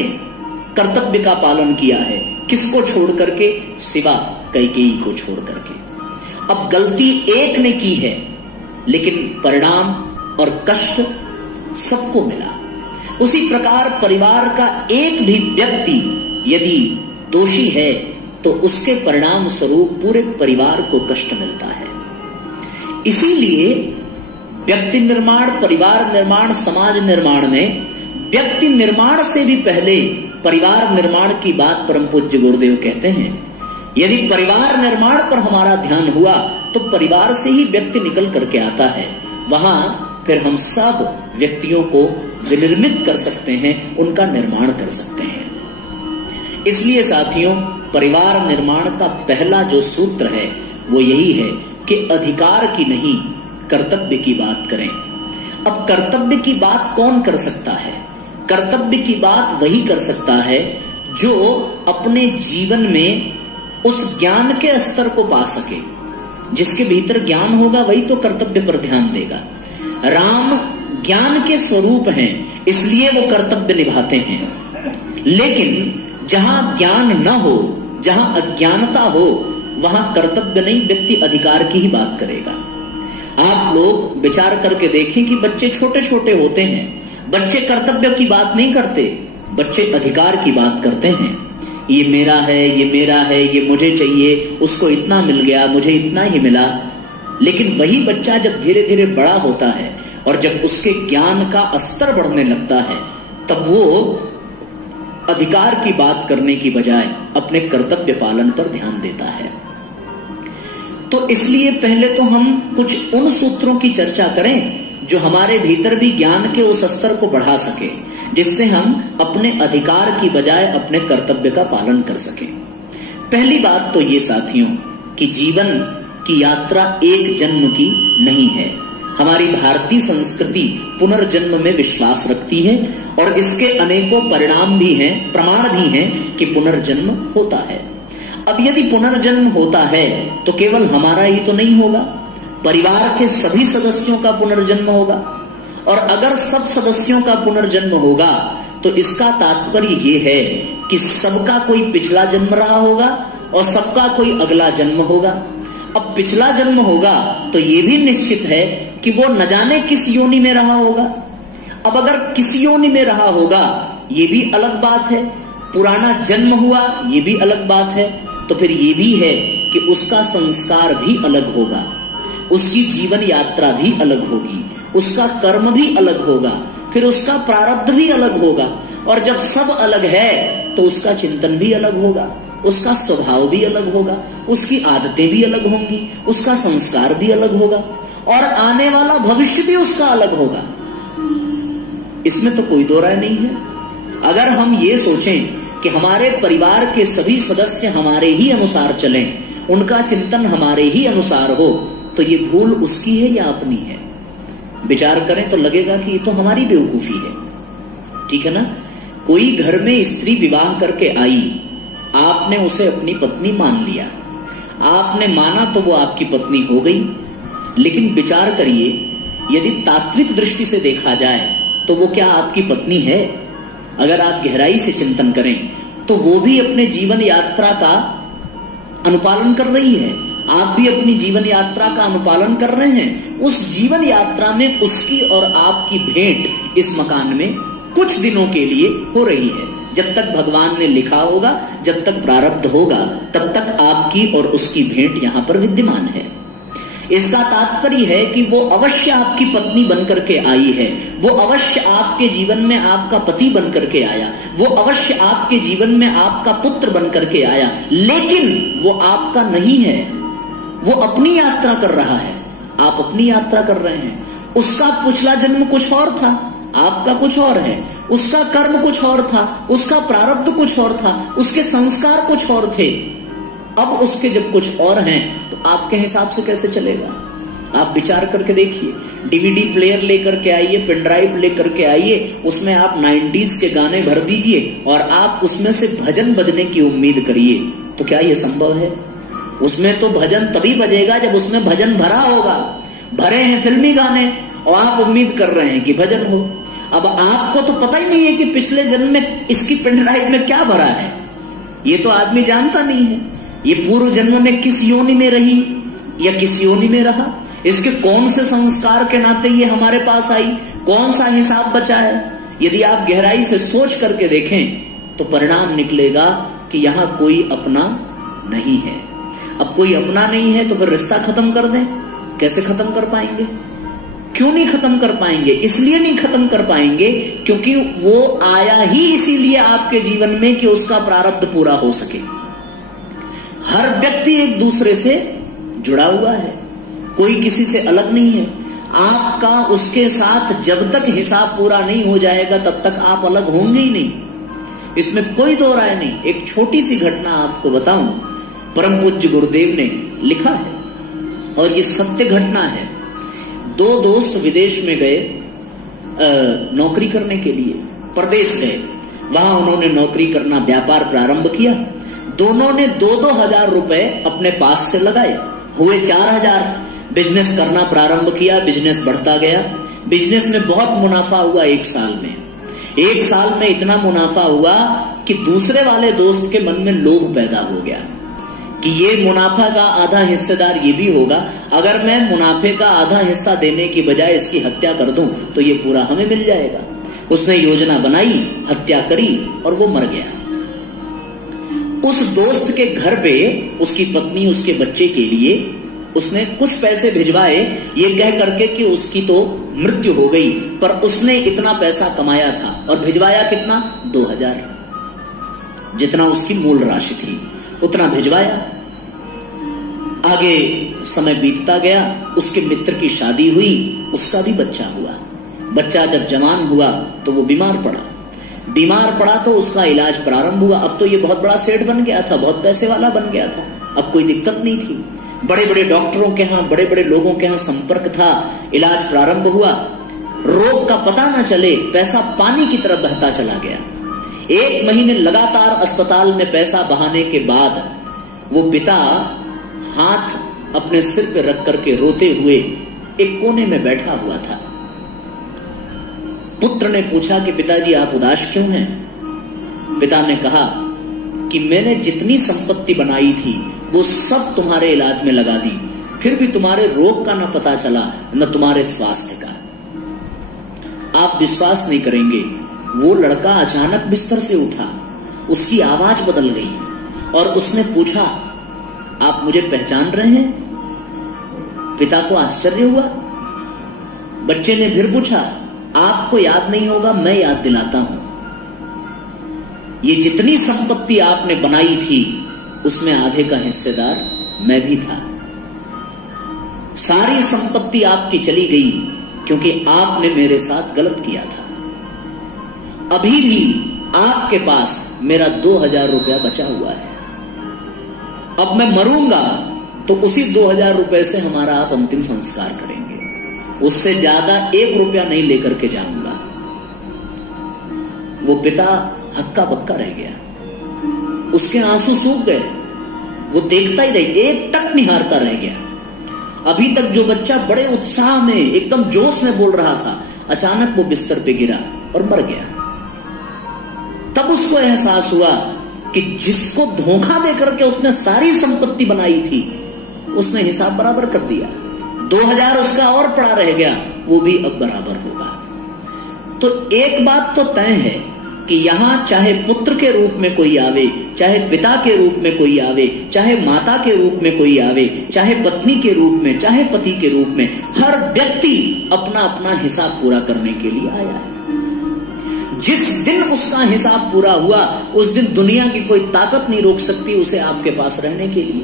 कर्तव्य का पालन किया है। किसको छोड़ करके? सिवा कैकेयी को छोड़ करके। अब गलती एक ने की है, लेकिन परिणाम और कष्ट सबको मिला। उसी प्रकार परिवार का एक भी व्यक्ति यदि दोषी है तो उसके परिणाम स्वरूप पूरे परिवार को कष्ट मिलता है। इसीलिए व्यक्ति निर्माण, परिवार निर्माण, समाज निर्माण में व्यक्ति निर्माण से भी पहले परिवार निर्माण की बात परम पूज्य गुरुदेव कहते हैं। यदि परिवार निर्माण पर हमारा ध्यान हुआ तो परिवार से ही व्यक्ति निकल करके आता है। वहां फिर हम सब व्यक्तियों को विनिर्मित कर सकते हैं, उनका निर्माण कर सकते हैं। इसलिए साथियों, परिवार निर्माण का पहला जो सूत्र है वो यही है कि अधिकार की नहीं, कर्तव्य की बात करें। अब कर्तव्य की बात कौन कर सकता है? कर्तव्य की बात वही कर सकता है जो अपने जीवन में उस ज्ञान के स्तर को पा सके। जिसके भीतर ज्ञान होगा वही तो कर्तव्य पर ध्यान देगा। राम ज्ञान के स्वरूप हैं, इसलिए वो कर्तव्य निभाते हैं। लेकिन जहां ज्ञान न हो, जहां अज्ञानता हो, वहां कर्तव्य नहीं, व्यक्ति अधिकार की ही बात करेगा। आप लोग विचार करके देखें कि बच्चे छोटे छोटे होते हैं, बच्चे कर्तव्य की बात नहीं करते, बच्चे अधिकार की बात करते हैं। ये मेरा है, ये मेरा है, ये मुझे चाहिए, उसको इतना मिल गया, मुझे इतना ही मिला। लेकिन वही बच्चा जब धीरे धीरे बड़ा होता है और जब उसके ज्ञान का स्तर बढ़ने लगता है, तब वो अधिकार की बात करने की बजाय अपने कर्तव्य पालन पर ध्यान देता है। तो इसलिए पहले तो हम कुछ उन सूत्रों की चर्चा करें जो हमारे भीतर भी ज्ञान के उस स्तर को बढ़ा सके, जिससे हम अपने अधिकार की बजाय अपने कर्तव्य का पालन कर सकें। पहली बात तो ये साथियों कि जीवन की यात्रा एक जन्म की नहीं है। हमारी भारतीय संस्कृति पुनर्जन्म में विश्वास रखती है और इसके अनेकों परिणाम भी हैं, प्रमाण भी हैं कि पुनर्जन्म होता है। अब यदि पुनर्जन्म होता है तो केवल हमारा ही तो नहीं होगा, परिवार के सभी सदस्यों का पुनर्जन्म होगा। और अगर सब सदस्यों का पुनर्जन्म होगा तो इसका तात्पर्य यह है कि सबका कोई पिछला जन्म रहा होगा और सबका कोई अगला जन्म होगा। अब पिछला जन्म होगा तो यह भी निश्चित है कि वो न जाने किस योनि में रहा होगा। अब अगर किस योनि में रहा होगा ये भी अलग बात है, पुराना जन्म हुआ ये भी अलग बात है। तो फिर ये भी है कि उसका संस्कार भी अलग होगा, उसकी जीवन यात्रा भी अलग होगी, उसका कर्म भी अलग होगा। फिर उसका प्रारब्ध भी अलग होगा, और जब सब अलग है तो उसका चिंतन भी अलग होगा, उसका स्वभाव भी अलग होगा, उसकी आदतें भी अलग होंगी, उसका संस्कार भी अलग होगा, और आने वाला भविष्य भी उसका अलग होगा। इसमें तो कोई दो राय नहीं है। अगर हम ये सोचें कि हमारे परिवार के सभी सदस्य हमारे ही अनुसार चलें, उनका चिंतन हमारे ही अनुसार हो, तो ये भूल उसकी है या अपनी है? विचार करें तो लगेगा कि ये तो हमारी बेवकूफी है। ठीक है ना? कोई घर में स्त्री विवाह करके आई, आपने उसे अपनी पत्नी मान लिया, आपने माना तो वो आपकी पत्नी हो गई, लेकिन विचार करिए, यदि तात्विक दृष्टि से देखा जाए तो वो क्या आपकी पत्नी है? अगर आप गहराई से चिंतन करें तो वो भी अपने जीवन यात्रा का अनुपालन कर रही है, आप भी अपनी जीवन यात्रा का अनुपालन कर रहे हैं। उस जीवन यात्रा में उसकी और आपकी भेंट इस मकान में कुछ दिनों के लिए हो रही है। जब तक भगवान ने लिखा होगा, जब तक प्रारब्ध होगा, तब तक आपकी और उसकी भेंट यहां पर विद्यमान है। इसका तात्पर्य है कि वो अवश्य आपकी पत्नी बनकर के आई है, वो अवश्य आपके जीवन में आपका पति बनकर के आया, वो अवश्य आपके जीवन में आपका पुत्र बनकर के आया, लेकिन वो आपका नहीं है। वो अपनी यात्रा कर रहा है, आप अपनी यात्रा कर रहे हैं। उसका पिछला जन्म कुछ और था, आपका कुछ और है। उसका कर्म कुछ और था, उसका प्रारब्ध कुछ और था, उसके संस्कार कुछ और थे। अब उसके जब कुछ और हैं तो आपके हिसाब से कैसे चलेगा? आप विचार करके देखिए। डीवीडी प्लेयर लेकर के आइए, पेन ड्राइव लेकर के आइए, उसमें आप 90s के गाने भर दीजिए और आप उसमें से भजन बजने की उम्मीद करिए, तो क्या यह संभव है? उसमें तो भजन तभी बजेगा जब उसमें भजन भरा होगा। भरे हैं फिल्मी गाने और आप उम्मीद कर रहे हैं कि भजन हो। अब आपको तो पता ही नहीं है कि पिछले जन्म में इसकी पेन ड्राइव में क्या भरा है, ये तो आदमी जानता नहीं है। ये पूर्व जन्म में किस योनि में रही या किस योनि में रहा, इसके कौन से संस्कार के नाते ये हमारे पास आई, कौन सा हिसाब बचा है। यदि आप गहराई से सोच करके देखें तो परिणाम निकलेगा कि यहां कोई अपना नहीं है। अब कोई अपना नहीं है तो फिर रिश्ता खत्म कर दें? कैसे खत्म कर पाएंगे? क्यों नहीं खत्म कर पाएंगे? इसलिए नहीं खत्म कर पाएंगे क्योंकि वो आया ही इसीलिए आपके जीवन में कि उसका प्रारब्ध पूरा हो सके। हर व्यक्ति एक दूसरे से जुड़ा हुआ है, कोई किसी से अलग नहीं है। आपका उसके साथ जब तक हिसाब पूरा नहीं हो जाएगा तब तक आप अलग होंगे ही नहीं, इसमें कोई दो राय नहीं। एक छोटी सी घटना आपको बताऊं, परम पूज्य गुरुदेव ने लिखा है और ये सत्य घटना है। दो दोस्त विदेश में गए नौकरी करने के लिए, प्रदेश गए, वहां उन्होंने नौकरी करना, व्यापार प्रारंभ किया। दोनों ने 2-2 हजार रुपए अपने पास से लगाए, हुए 4,000। बिजनेस करना प्रारंभ किया, बिजनेस बढ़ता गया। बिजनेस में बहुत मुनाफा हुआ। एक साल में इतना मुनाफा हुआ कि दूसरे वाले दोस्त के मन में लोभ पैदा हो गया कि ये मुनाफा का आधा हिस्सेदार ये भी होगा, अगर मैं मुनाफे का आधा हिस्सा देने की बजाय इसकी हत्या कर दूं तो ये पूरा हमें मिल जाएगा। उसने योजना बनाई, हत्या करी और वो मर गया। उस दोस्त के घर पे उसकी पत्नी, उसके बच्चे के लिए उसने कुछ पैसे भिजवाए, ये कह करके कि उसकी तो मृत्यु हो गई, पर उसने इतना पैसा कमाया था और भिजवाया कितना? 2,000। जितना उसकी मूल राशि थी उतना भिजवाया। आगे समय बीतता गया, उसके मित्र की शादी हुई, उसका भी बच्चा हुआ। बच्चा जब जवान हुआ तो वो बीमार पड़ा तो उसका इलाज प्रारंभ हुआ। अब तो ये बहुत बड़ा सेठ बन गया था, बहुत पैसे वाला बन गया था, अब कोई दिक्कत नहीं थी। बड़े बड़े डॉक्टरों के यहाँ, बड़े बड़े लोगों के यहाँ संपर्क था, इलाज प्रारंभ हुआ। रोग का पता ना चले, पैसा पानी की तरह बहता चला गया। 1 महीने लगातार अस्पताल में पैसा बहाने के बाद वो पिता हाथ अपने सिर पे रख करके रोते हुए एक कोने में बैठा हुआ था। पुत्र ने पूछा कि पिताजी आप उदास क्यों हैं? पिता ने कहा कि मैंने जितनी संपत्ति बनाई थी वो सब तुम्हारे इलाज में लगा दी, फिर भी तुम्हारे रोग का न पता चला न तुम्हारे स्वास्थ्य का। आप विश्वास नहीं करेंगे, वो लड़का अचानक बिस्तर से उठा, उसकी आवाज बदल गई और उसने पूछा आप मुझे पहचान रहे हैं? पिता को आश्चर्य हुआ। बच्चे ने फिर पूछा आपको याद नहीं होगा, मैं याद दिलाता हूं। ये जितनी संपत्ति आपने बनाई थी उसमें आधे का हिस्सेदार मैं भी था। सारी संपत्ति आपकी चली गई क्योंकि आपने मेरे साथ गलत किया था। अभी भी आपके पास मेरा 2000 रुपया बचा हुआ है। अब मैं मरूंगा तो उसी 2000 रुपए से हमारा आप अंतिम संस्कार करेंगे। उससे ज्यादा 1 रुपया नहीं लेकर के जाऊंगा। वो पिता हक्का बक्का रह गया, उसके आंसू सूख गए, वो देखता ही रह, एक टक निहारता रह गया। अभी तक जो बच्चा बड़े उत्साह में एकदम जोश में बोल रहा था, अचानक वो बिस्तर पे गिरा और मर गया। तब उसको एहसास हुआ कि जिसको धोखा देकर के उसने सारी संपत्ति बनाई थी, उसने हिसाब बराबर कर दिया। 2000 उसका और पड़ा रह गया, वो भी अब बराबर होगा। तो एक बात तो तय है कि यहां चाहे पुत्र के रूप में कोई आवे, चाहे पिता के रूप में कोई आवे, चाहे माता के रूप में कोई आवे, चाहे पत्नी के रूप में, चाहे पति के रूप में, हर व्यक्ति अपना अपना हिसाब पूरा करने के लिए आया है। जिस दिन उसका हिसाब पूरा हुआ, उस दिन दुनिया की कोई ताकत नहीं रोक सकती उसे आपके पास रहने के लिए।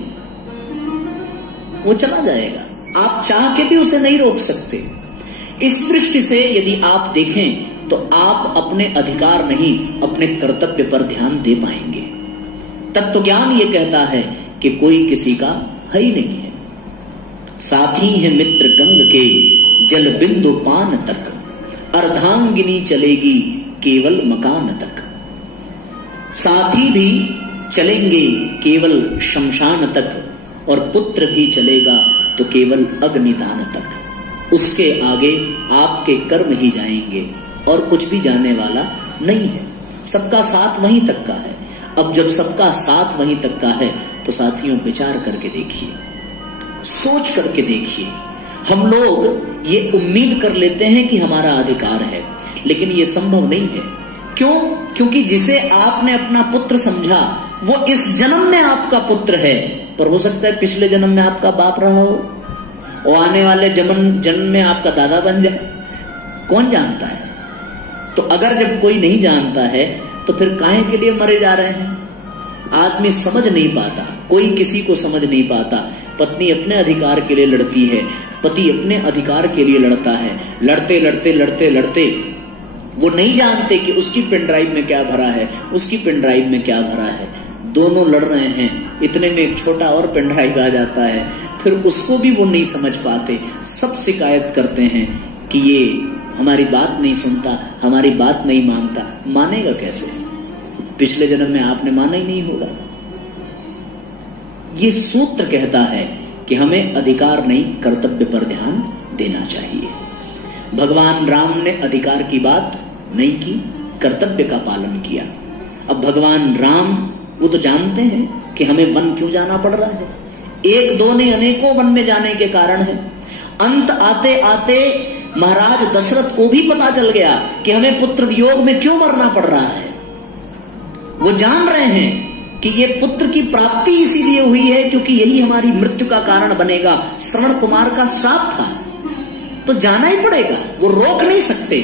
वो चला जाएगा, आप चाह के भी उसे नहीं रोक सकते। इस दृष्टि से यदि आप देखें तो आप अपने अधिकार नहीं, अपने कर्तव्य पर ध्यान दे पाएंगे। तत्वज्ञान ये कहता है कि कोई किसी का है ही नहीं है। साथी है मित्र गंग के जल बिंदु पान तक, अर्धांगिनी चलेगी केवल मकान तक। साथी भी चलेंगे केवल शमशान तक, और पुत्र भी चलेगा तो केवल अग्निदान तक। उसके आगे आपके कर्म ही जाएंगे और कुछ भी जाने वाला नहीं है। सबका साथ वहीं तक का है। अब जब सबका साथ वहीं तक का है तो साथियों विचार करके देखिए, सोच करके देखिए। हम लोग ये उम्मीद कर लेते हैं कि हमारा अधिकार है, लेकिन ये संभव नहीं है। क्यों? क्योंकि जिसे आपने अपना पुत्र समझा वो इस जन्म में आपका पुत्र है, पर हो सकता है पिछले जन्म में आपका बाप रहा हो, और आने वाले जन्म में आपका दादा बन जाए। कौन जानता है? तो अगर जब कोई नहीं जानता है तो फिर काहे के लिए मरे जा रहे हैं? आदमी समझ नहीं पाता, कोई किसी को समझ नहीं पाता। पत्नी अपने अधिकार के लिए लड़ती है, पति अपने अधिकार के लिए लड़ता है। लड़ते लड़ते लड़ते लड़ते वो नहीं जानते कि उसकी पेन ड्राइव में क्या भरा है, उसकी पेन ड्राइव में क्या भरा है। दोनों लड़ रहे हैं, इतने में एक छोटा और पेन ड्राइव आ जाता है, फिर उसको भी वो नहीं समझ पाते। सब शिकायत करते हैं कि ये हमारी बात नहीं सुनता, हमारी बात नहीं मानता। मानेगा कैसे? पिछले जन्म में आपने माना ही नहीं होगा। ये सूत्र कहता है कि हमें अधिकार नहीं, कर्तव्य पर ध्यान देना चाहिए। भगवान राम ने अधिकार की बात नहीं की, कर्तव्य का पालन किया। अब भगवान राम वो तो जानते हैं कि हमें वन क्यों जाना पड़ रहा है। एक दो ने अनेकों वन में जाने के कारण है। अंत आते आते महाराज दशरथ को भी पता चल गया कि हमें पुत्र वियोग में क्यों मरना पड़ रहा है। वो जान रहे हैं कि ये पुत्र की प्राप्ति इसीलिए हुई है क्योंकि यही हमारी मृत्यु का कारण बनेगा। श्रवण कुमार का श्राप था, तो जाना ही पड़ेगा, वो रोक नहीं सकते।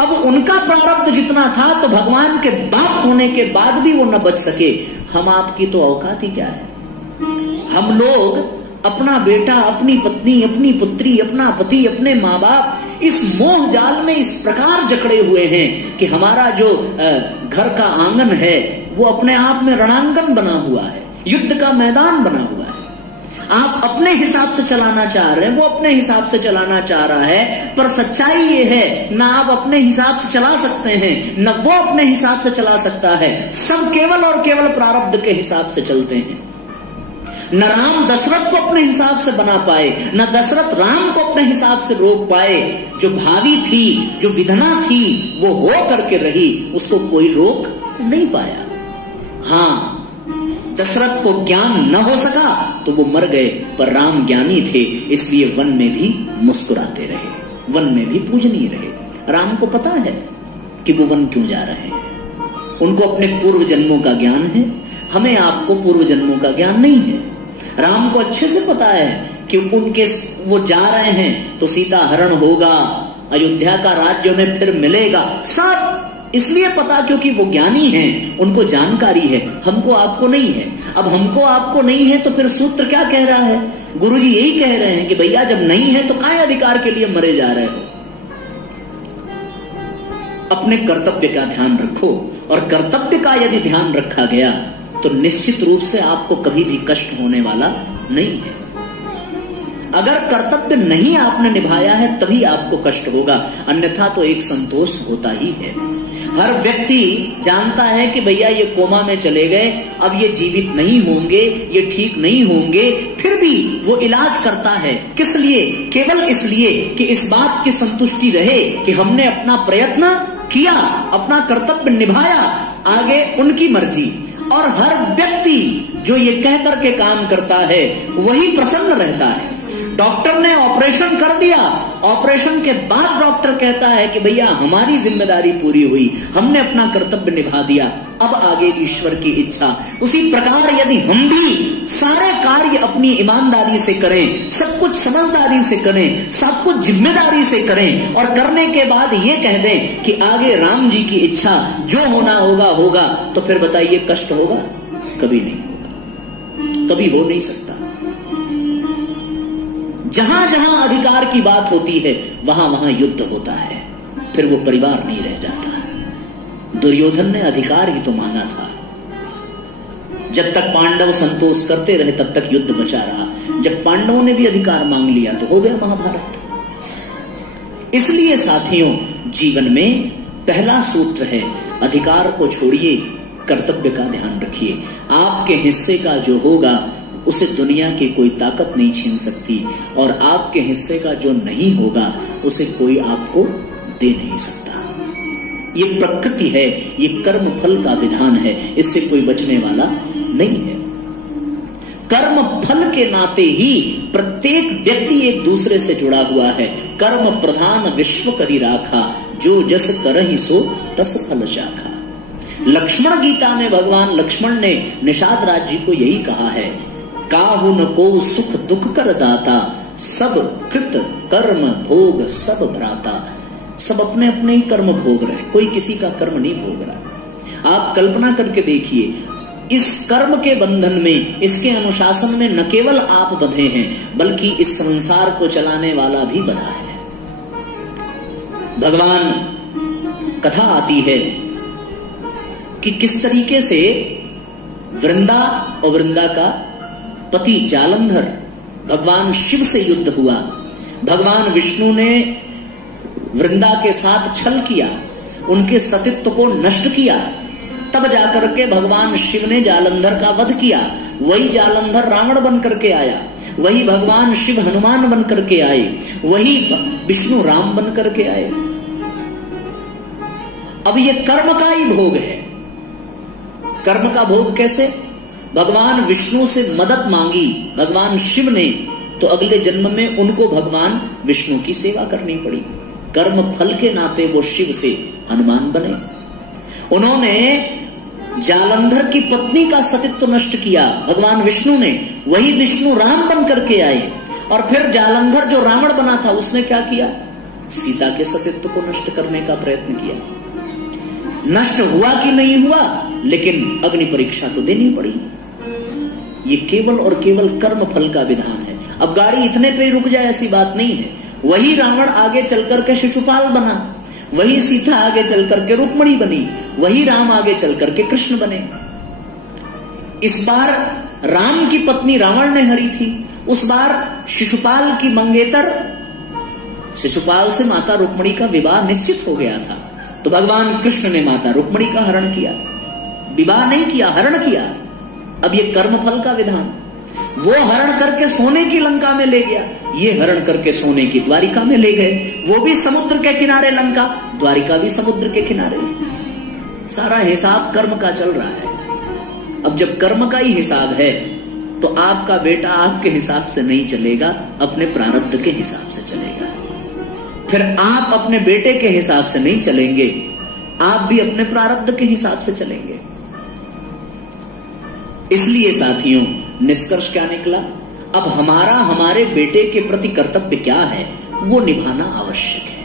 अब उनका प्रारब्ध जितना था तो भगवान के बाप होने के बाद भी वो न बच सके। हम आपकी तो औकात ही क्या है? हम लोग अपना बेटा, अपनी पत्नी, अपनी पुत्री, अपना पति, अपने माँ बाप इस मोह जाल में इस प्रकार जकड़े हुए हैं कि हमारा जो घर का आंगन है वो अपने आप में रणांगन बना हुआ है, युद्ध का मैदान बना हुआ है। आप अपने हिसाब से चलाना चाह रहे हैं, वो अपने हिसाब से चलाना चाह रहा है, पर सच्चाई ये है ना आप अपने हिसाब से चला सकते हैं, न वो अपने हिसाब से चला सकता है। सब केवल और केवल प्रारब्ध के हिसाब से चलते हैं। न राम दशरथ को अपने हिसाब से बना पाए, न दशरथ राम को अपने हिसाब से रोक पाए। जो भावी थी, जो विधना थी, वो हो करके रही, उसको कोई रोक नहीं पाया। हाँ, दशरथ को ज्ञान न हो सका तो वो मर गए, पर राम ज्ञानी थे इसलिए वन में भी मुस्कुराते रहे, वन में भी पूजनीय रहे। राम को पता है कि वो वन क्यों जा रहे हैं, उनको अपने पूर्व जन्मों का ज्ञान है। हमें आपको पूर्व जन्मों का ज्ञान नहीं है। राम को अच्छे से पता है कि उनके वो जा रहे हैं तो सीता हरण होगा, अयोध्या का राज्य उन्हें फिर मिलेगा, सब इसलिए पता क्योंकि वो ज्ञानी हैं, उनको जानकारी है, हमको आपको नहीं है। अब हमको आपको नहीं है तो फिर सूत्र क्या कह रहा है? गुरुजी यही कह रहे हैं कि भैया जब नहीं है तो काय अधिकार के लिए मरे जा रहे हो? अपने कर्तव्य का ध्यान रखो, और कर्तव्य का यदि ध्यान रखा गया तो निश्चित रूप से आपको कभी भी कष्ट होने वाला नहीं है। अगर कर्तव्य नहीं आपने निभाया है तभी आपको कष्ट होगा, अन्यथा तो एक संतोष होता ही है। हर व्यक्ति जानता है कि भैया ये कोमा में चले गए, अब ये जीवित नहीं होंगे, ये ठीक नहीं होंगे, फिर भी वो इलाज करता है। किस लिए? केवल इसलिए कि इस बात की संतुष्टि रहे कि हमने अपना प्रयत्न किया, अपना कर्तव्य निभाया, आगे उनकी मर्जी। और हर व्यक्ति जो ये कह करके काम करता है वही प्रसन्न रहता है। डॉक्टर ने ऑपरेशन कर दिया, ऑपरेशन के बाद डॉक्टर कहता है कि भैया हमारी जिम्मेदारी पूरी हुई, हमने अपना कर्तव्य निभा दिया, अब आगे ईश्वर की इच्छा। उसी प्रकार यदि हम भी सारे कार्य अपनी ईमानदारी से करें, सब कुछ समझदारी से करें, सब कुछ जिम्मेदारी से करें, और करने के बाद ये कह दें कि आगे राम जी की इच्छा, जो होना होगा होगा, तो फिर बताइए कष्ट होगा? कभी नहीं होगा, कभी हो नहीं सकता। जहां जहां अधिकार की बात होती है वहां वहां युद्ध होता है, फिर वो परिवार नहीं रह जाता। दुर्योधन ने अधिकार ही तो मांगा था। जब तक पांडव संतोष करते रहे तब तक युद्ध बचा रहा, जब पांडवों ने भी अधिकार मांग लिया तो हो गया महाभारत। इसलिए साथियों, जीवन में पहला सूत्र है, अधिकार को छोड़िए, कर्तव्य का ध्यान रखिए। आपके हिस्से का जो होगा उसे दुनिया की कोई ताकत नहीं छीन सकती, और आपके हिस्से का जो नहीं होगा उसे कोई आपको दे नहीं सकता। ये प्रकृति है, ये कर्म फल का विधान है, इससे कोई बचने वाला नहीं है। कर्म फल के नाते ही प्रत्येक व्यक्ति एक दूसरे से जुड़ा हुआ है। कर्म प्रधान विश्व करी राखा, जो जस करहि सो तस फल चाखा। लक्ष्मण गीता में भगवान लक्ष्मण ने निषाद राज जी को यही कहा है, काहु न को सुख दुख कर दाता, सब कृत कर्म भोग सब भ्राता। सब अपने अपने ही कर्म भोग रहे, कोई किसी का कर्म नहीं भोग रहा। आप कल्पना करके देखिए, इस कर्म के बंधन में, इसके अनुशासन में न केवल आप बंधे हैं, बल्कि इस संसार को चलाने वाला भी बंधा है। भगवान कथा आती है कि किस तरीके से वृंदा और वृंदा का पति जालंधर भगवान शिव से युद्ध हुआ। भगवान विष्णु ने वृंदा के साथ छल किया, उनके सतीत्व को नष्ट किया, तब जाकर के भगवान शिव ने जालंधर का वध किया। वही जालंधर रावण बन करके आया, वही भगवान शिव हनुमान बन करके आए, वही विष्णु राम बन करके आए। अब ये कर्म का ही भोग है। कर्म का भोग कैसे? भगवान विष्णु से मदद मांगी भगवान शिव ने, तो अगले जन्म में उनको भगवान विष्णु की सेवा करनी पड़ी। कर्म फल के नाते वो शिव से हनुमान बने। उन्होंने जालंधर की पत्नी का सतीत्व नष्ट किया भगवान विष्णु ने, वही विष्णु राम बन करके आए। और फिर जालंधर जो रावण बना था उसने क्या किया? सीता के सतीत्व को नष्ट करने का प्रयत्न किया। नष्ट हुआ कि नहीं हुआ, लेकिन अग्नि परीक्षा तो देनी पड़ी। ये केवल और केवल कर्म फल का विधान है। अब गाड़ी इतने पे रुक जाए ऐसी बात नहीं है। वही रावण आगे चल करके शिशुपाल बना, वही सीता आगे चल करके रुक्मिणी बनी, वही राम आगे चल करके कृष्ण बने। इस बार राम की पत्नी रावण ने हरी थी, उस बार शिशुपाल की मंगेतर, शिशुपाल से माता रुक्मिणी का विवाह निश्चित हो गया था, तो भगवान कृष्ण ने माता रुक्मिणी का हरण किया। विवाह नहीं किया, हरण किया। अब ये कर्म फल का विधान। वो हरण करके सोने की लंका में ले गया, ये हरण करके सोने की द्वारिका में ले गए। वो भी समुद्र के किनारे लंका, द्वारिका भी समुद्र के किनारे। सारा हिसाब कर्म का चल रहा है। अब जब कर्म का ही हिसाब है तो आपका बेटा आपके हिसाब से नहीं चलेगा, अपने प्रारब्ध के हिसाब से चलेगा। फिर आप अपने बेटे के हिसाब से नहीं चलेंगे, आप भी अपने प्रारब्ध के हिसाब से चलेंगे। इसलिए साथियों, निष्कर्ष क्या निकला? अब हमारे बेटे के प्रति कर्तव्य क्या है, वो निभाना आवश्यक है।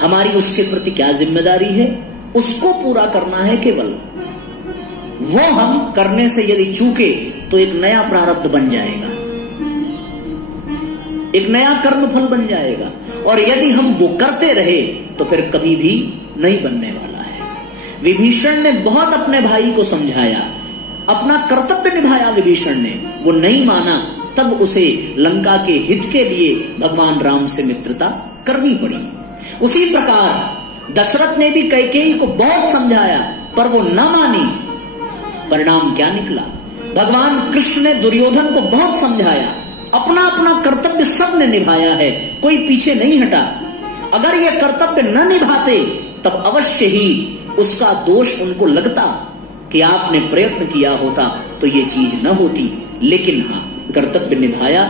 हमारी उसके प्रति क्या जिम्मेदारी है, उसको पूरा करना है केवल। वो हम करने से यदि चूके तो एक नया प्रारब्ध बन जाएगा, एक नया कर्म फल बन जाएगा, और यदि हम वो करते रहे तो फिर कभी भी नहीं बनने वाला है। विभीषण ने बहुत अपने भाई को समझाया, अपना कर्तव्य निभाया विभीषण ने, वो नहीं माना, तब उसे लंका के हित के लिए भगवान राम से मित्रता करनी पड़ी। उसी प्रकार दशरथ ने भी कैकेयी को बहुत समझाया, पर वो न मानी। परिणाम क्या निकला? भगवान कृष्ण ने दुर्योधन को बहुत समझाया, अपना अपना कर्तव्य सब ने निभाया है, कोई पीछे नहीं हटा। अगर ये कर्तव्य न निभाते तब अवश्य ही उसका दोष उनको लगता कि आपने प्रयत्न किया होता तो ये चीज न होती, लेकिन हाँ, कर्तव्य निभाया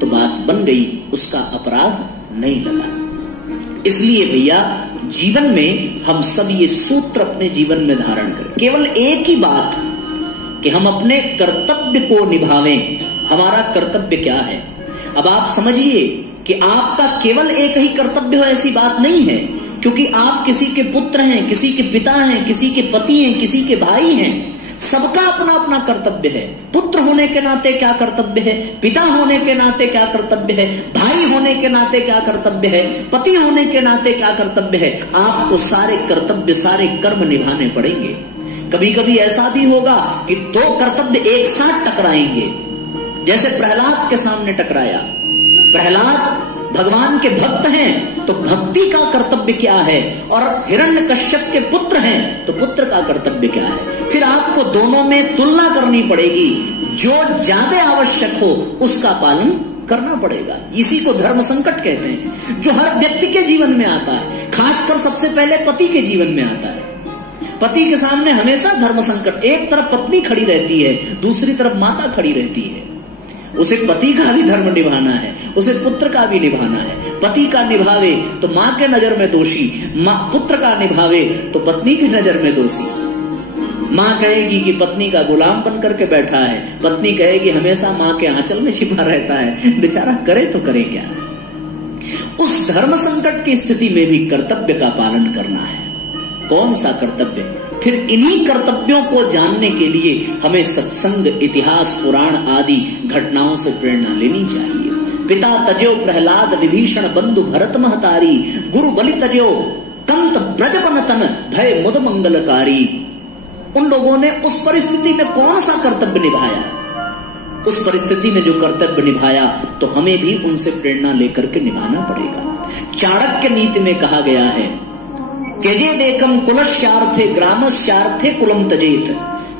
तो बात बन गई, उसका अपराध नहीं लगा। इसलिए भैया, जीवन में हम सब ये सूत्र अपने जीवन में धारण करें। केवल एक ही बात कि हम अपने कर्तव्य को निभावें। हमारा कर्तव्य क्या है? अब आप समझिए कि आपका केवल एक ही कर्तव्य हो ऐसी बात नहीं है, क्योंकि आप किसी के पुत्र हैं, किसी के पिता हैं, किसी के पति हैं, किसी के भाई हैं। सबका अपना अपना कर्तव्य है। पुत्र होने के नाते क्या कर्तव्य है, पिता होने के नाते क्या कर्तव्य है, भाई होने के नाते क्या कर्तव्य है, पति होने के नाते क्या कर्तव्य है। आपको सारे कर्तव्य, सारे कर्म निभाने पड़ेंगे। कभी कभी ऐसा भी होगा कि दो कर्तव्य एक साथ टकराएंगे, जैसे प्रहलाद के सामने टकराया। प्रहलाद भगवान के भक्त हैं तो भक्ति का कर्तव्य क्या है, और हिरण्यकश्यप के पुत्र हैं तो पुत्र का कर्तव्य क्या है। फिर आपको दोनों में तुलना करनी पड़ेगी, जो ज्यादा आवश्यक हो उसका पालन करना पड़ेगा। इसी को धर्म संकट कहते हैं, जो हर व्यक्ति के जीवन में आता है, खासकर सबसे पहले पति के जीवन में आता है। पति के सामने हमेशा धर्म संकट, एक तरफ पत्नी खड़ी रहती है, दूसरी तरफ माता खड़ी रहती है। उसे पति का भी धर्म निभाना है, उसे पुत्र का भी निभाना है। पति का निभावे तो माँ के नजर में दोषी, पुत्र का निभावे तो पत्नी की नजर में दोषी। माँ कहेगी कि पत्नी का गुलाम बन करके बैठा है, पत्नी कहेगी हमेशा माँ के आंचल में छिपा रहता है, बेचारा करे तो करे क्या। उस धर्म संकट की स्थिति में भी कर्तव्य का पालन करना है। कौन सा कर्तव्य? फिर इन्हीं कर्तव्यों को जानने के लिए हमें सत्संग, इतिहास, पुराण आदि घटनाओं से प्रेरणा लेनी चाहिए। पिता तजो प्रहलाद विभीषण बंधु भरत महतारी, गुरु बलि तजो कंत ब्रजपन तन भय मुद मंगलकारी। उन लोगों ने उस परिस्थिति में कौन सा कर्तव्य निभाया? उस परिस्थिति में जो कर्तव्य निभाया तो हमें भी उनसे प्रेरणा लेकर के निभाना पड़ेगा। चाणक्य नीति में कहा गया है, त्यजेदेकम कुलस्यार्थे ग्रामस्यार्थे कुलम त्यजेत।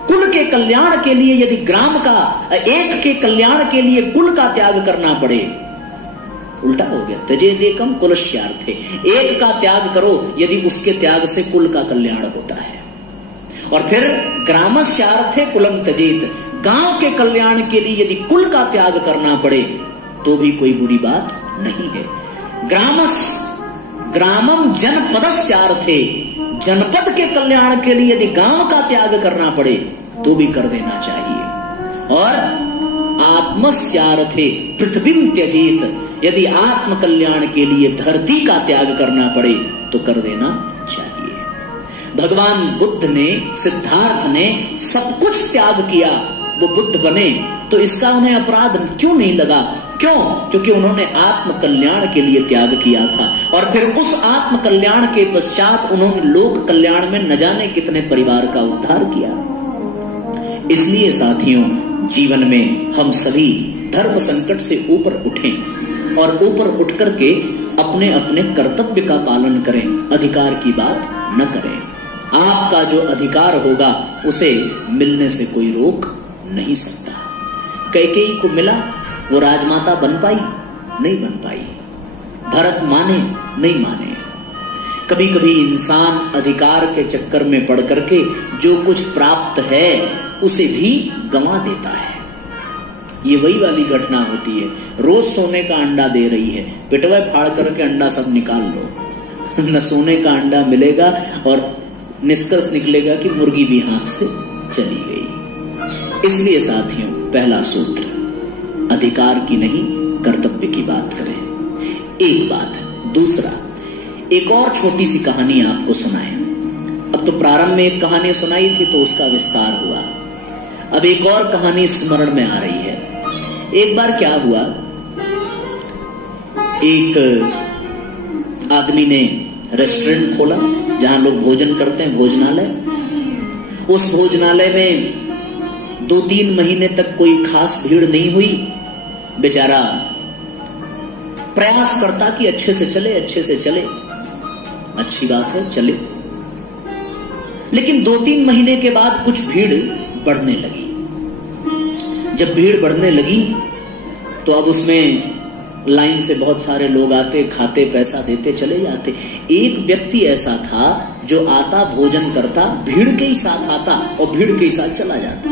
कुल के कल्याण के लिए यदि ग्राम का, एक के कल्याण के लिए कुल का त्याग करना पड़े, उल्टा हो गया। त्यजेदेकम कुलस्यार्थे, एक का त्याग करो यदि उसके त्याग से कुल का कल्याण होता है। और फिर ग्रामस्यार्थे कुलम त्यजेत, गांव के कल्याण के लिए यदि कुल का त्याग करना पड़े तो भी कोई बुरी बात नहीं है। ग्रामम जनपदस्यार्थे, जनपद के कल्याण के लिए यदि गांव का त्याग करना पड़े तो भी कर देना चाहिए। और आत्मस्यार्थे पृथ्वीम त्यजेत, यदि आत्म कल्याण के लिए धरती का त्याग करना पड़े तो कर देना चाहिए। भगवान बुद्ध ने, सिद्धार्थ ने सब कुछ त्याग किया, वो बुद्ध बने, तो इसका उन्हें अपराध क्यों नहीं लगा? क्यों? क्योंकि उन्होंने आत्म कल्याण के लिए त्याग किया था। और फिर उस आत्म कल्याण के पश्चात उन्होंने लोक कल्याण में न जाने कितने परिवार का उद्धार किया। इसलिए साथियों, जीवन में हम सभी धर्म संकट से ऊपर उठें और ऊपर उठ करके अपने अपने कर्तव्य का पालन करें, अधिकार की बात न करें। आपका जो अधिकार होगा उसे मिलने से कोई रोक नहीं सकता। कैकेयी को मिला, वो राजमाता बन पाई? नहीं बन पाई। भरत माने? नहीं माने। कभी कभी इंसान अधिकार के चक्कर में पड़ करके जो कुछ प्राप्त है उसे भी गंवा देता है। ये वही वाली घटना होती है, रोज सोने का अंडा दे रही है, पिटवा फाड़ करके अंडा सब निकाल लो, न सोने का अंडा मिलेगा और निष्कर्ष निकलेगा कि मुर्गी भी हाथ से चली गई। इसलिए साथियों, पहला सूत्र, अधिकार की नहीं कर्तव्य की बात करें। एक बात। दूसरा, एक एक और छोटी सी कहानी आपको सुनाएं। अब तो प्रारंभ में एक कहानी सुनाई थी तो उसका विस्तार हुआ, अब एक और कहानी स्मरण में आ रही है। एक बार क्या हुआ, एक आदमी ने रेस्टोरेंट खोला जहां लोग भोजन करते हैं, भोजनालय। उस भोजनालय में 2-3 महीने तक कोई खास भीड़ नहीं हुई। बेचारा प्रयास करता कि अच्छे से चले, अच्छे से चले, अच्छी बात है, चले। लेकिन 2-3 महीने के बाद कुछ भीड़ बढ़ने लगी। जब भीड़ बढ़ने लगी तो अब उसमें लाइन से बहुत सारे लोग आते, खाते, पैसा देते, चले जाते। एक व्यक्ति ऐसा था जो आता, भोजन करता, भीड़ के ही साथ आता और भीड़ के ही साथ चला जाता।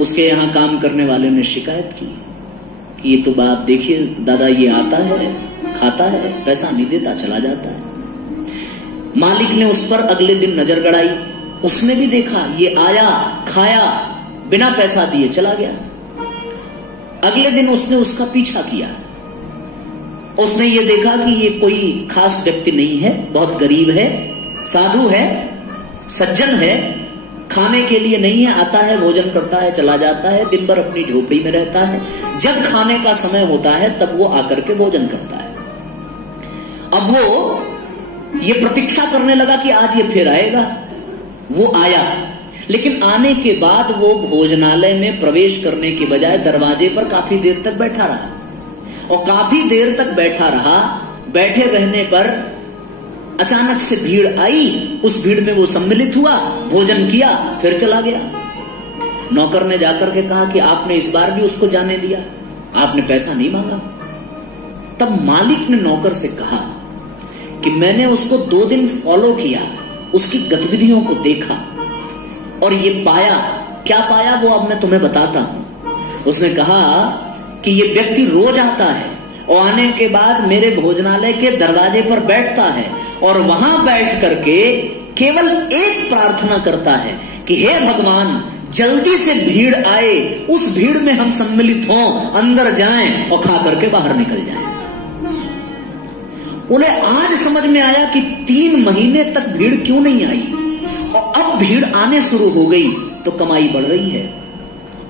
उसके यहाँ काम करने वाले ने शिकायत की कि ये तो बाप देखिए दादा, ये आता है, खाता है, पैसा नहीं देता, चला जाता है। मालिक ने उस पर अगले दिन नजर गड़ाई, उसने भी देखा ये आया, खाया, बिना पैसा दिए चला गया। अगले दिन उसने उसका पीछा किया। उसने ये देखा कि ये कोई खास व्यक्ति नहीं है, बहुत गरीब है, साधु है, सज्जन है, खाने के लिए नहीं है, आता है, भोजन करता है, चला जाता है, दिन भर अपनी झोपड़ी में रहता है। जब खाने का समय होता है तब वो आकर के भोजन करता है। अब वो ये प्रतीक्षा करने लगा कि आज ये फिर आएगा। वो आया, लेकिन आने के बाद वो भोजनालय में प्रवेश करने के बजाय दरवाजे पर काफी देर तक बैठा रहा। और काफी देर तक बैठा रहा। बैठे रहने पर अचानक से भीड़ आई, उस भीड़ में वो सम्मिलित हुआ, भोजन किया, फिर चला गया। नौकर ने जाकर के कहा कि आपने इस बार भी उसको जाने दिया, आपने पैसा नहीं मांगा। तब मालिक ने नौकर से कहा कि मैंने उसको 2 दिन फॉलो किया, उसकी गतिविधियों को देखा और ये पाया। क्या पाया वो अब मैं तुम्हें बताता हूं। उसने कहा कि ये व्यक्ति रोज आता है और आने के बाद मेरे भोजनालय के दरवाजे पर बैठता है और वहां बैठ करके केवल एक प्रार्थना करता है कि हे भगवान, जल्दी से भीड़ आए, उस भीड़ में हम सम्मिलित हों, अंदर जाएं और खा करके बाहर निकल जाएं। उन्हें आज समझ में आया कि 3 महीने तक भीड़ क्यों नहीं आई, और अब भीड़ आने शुरू हो गई तो कमाई बढ़ रही है।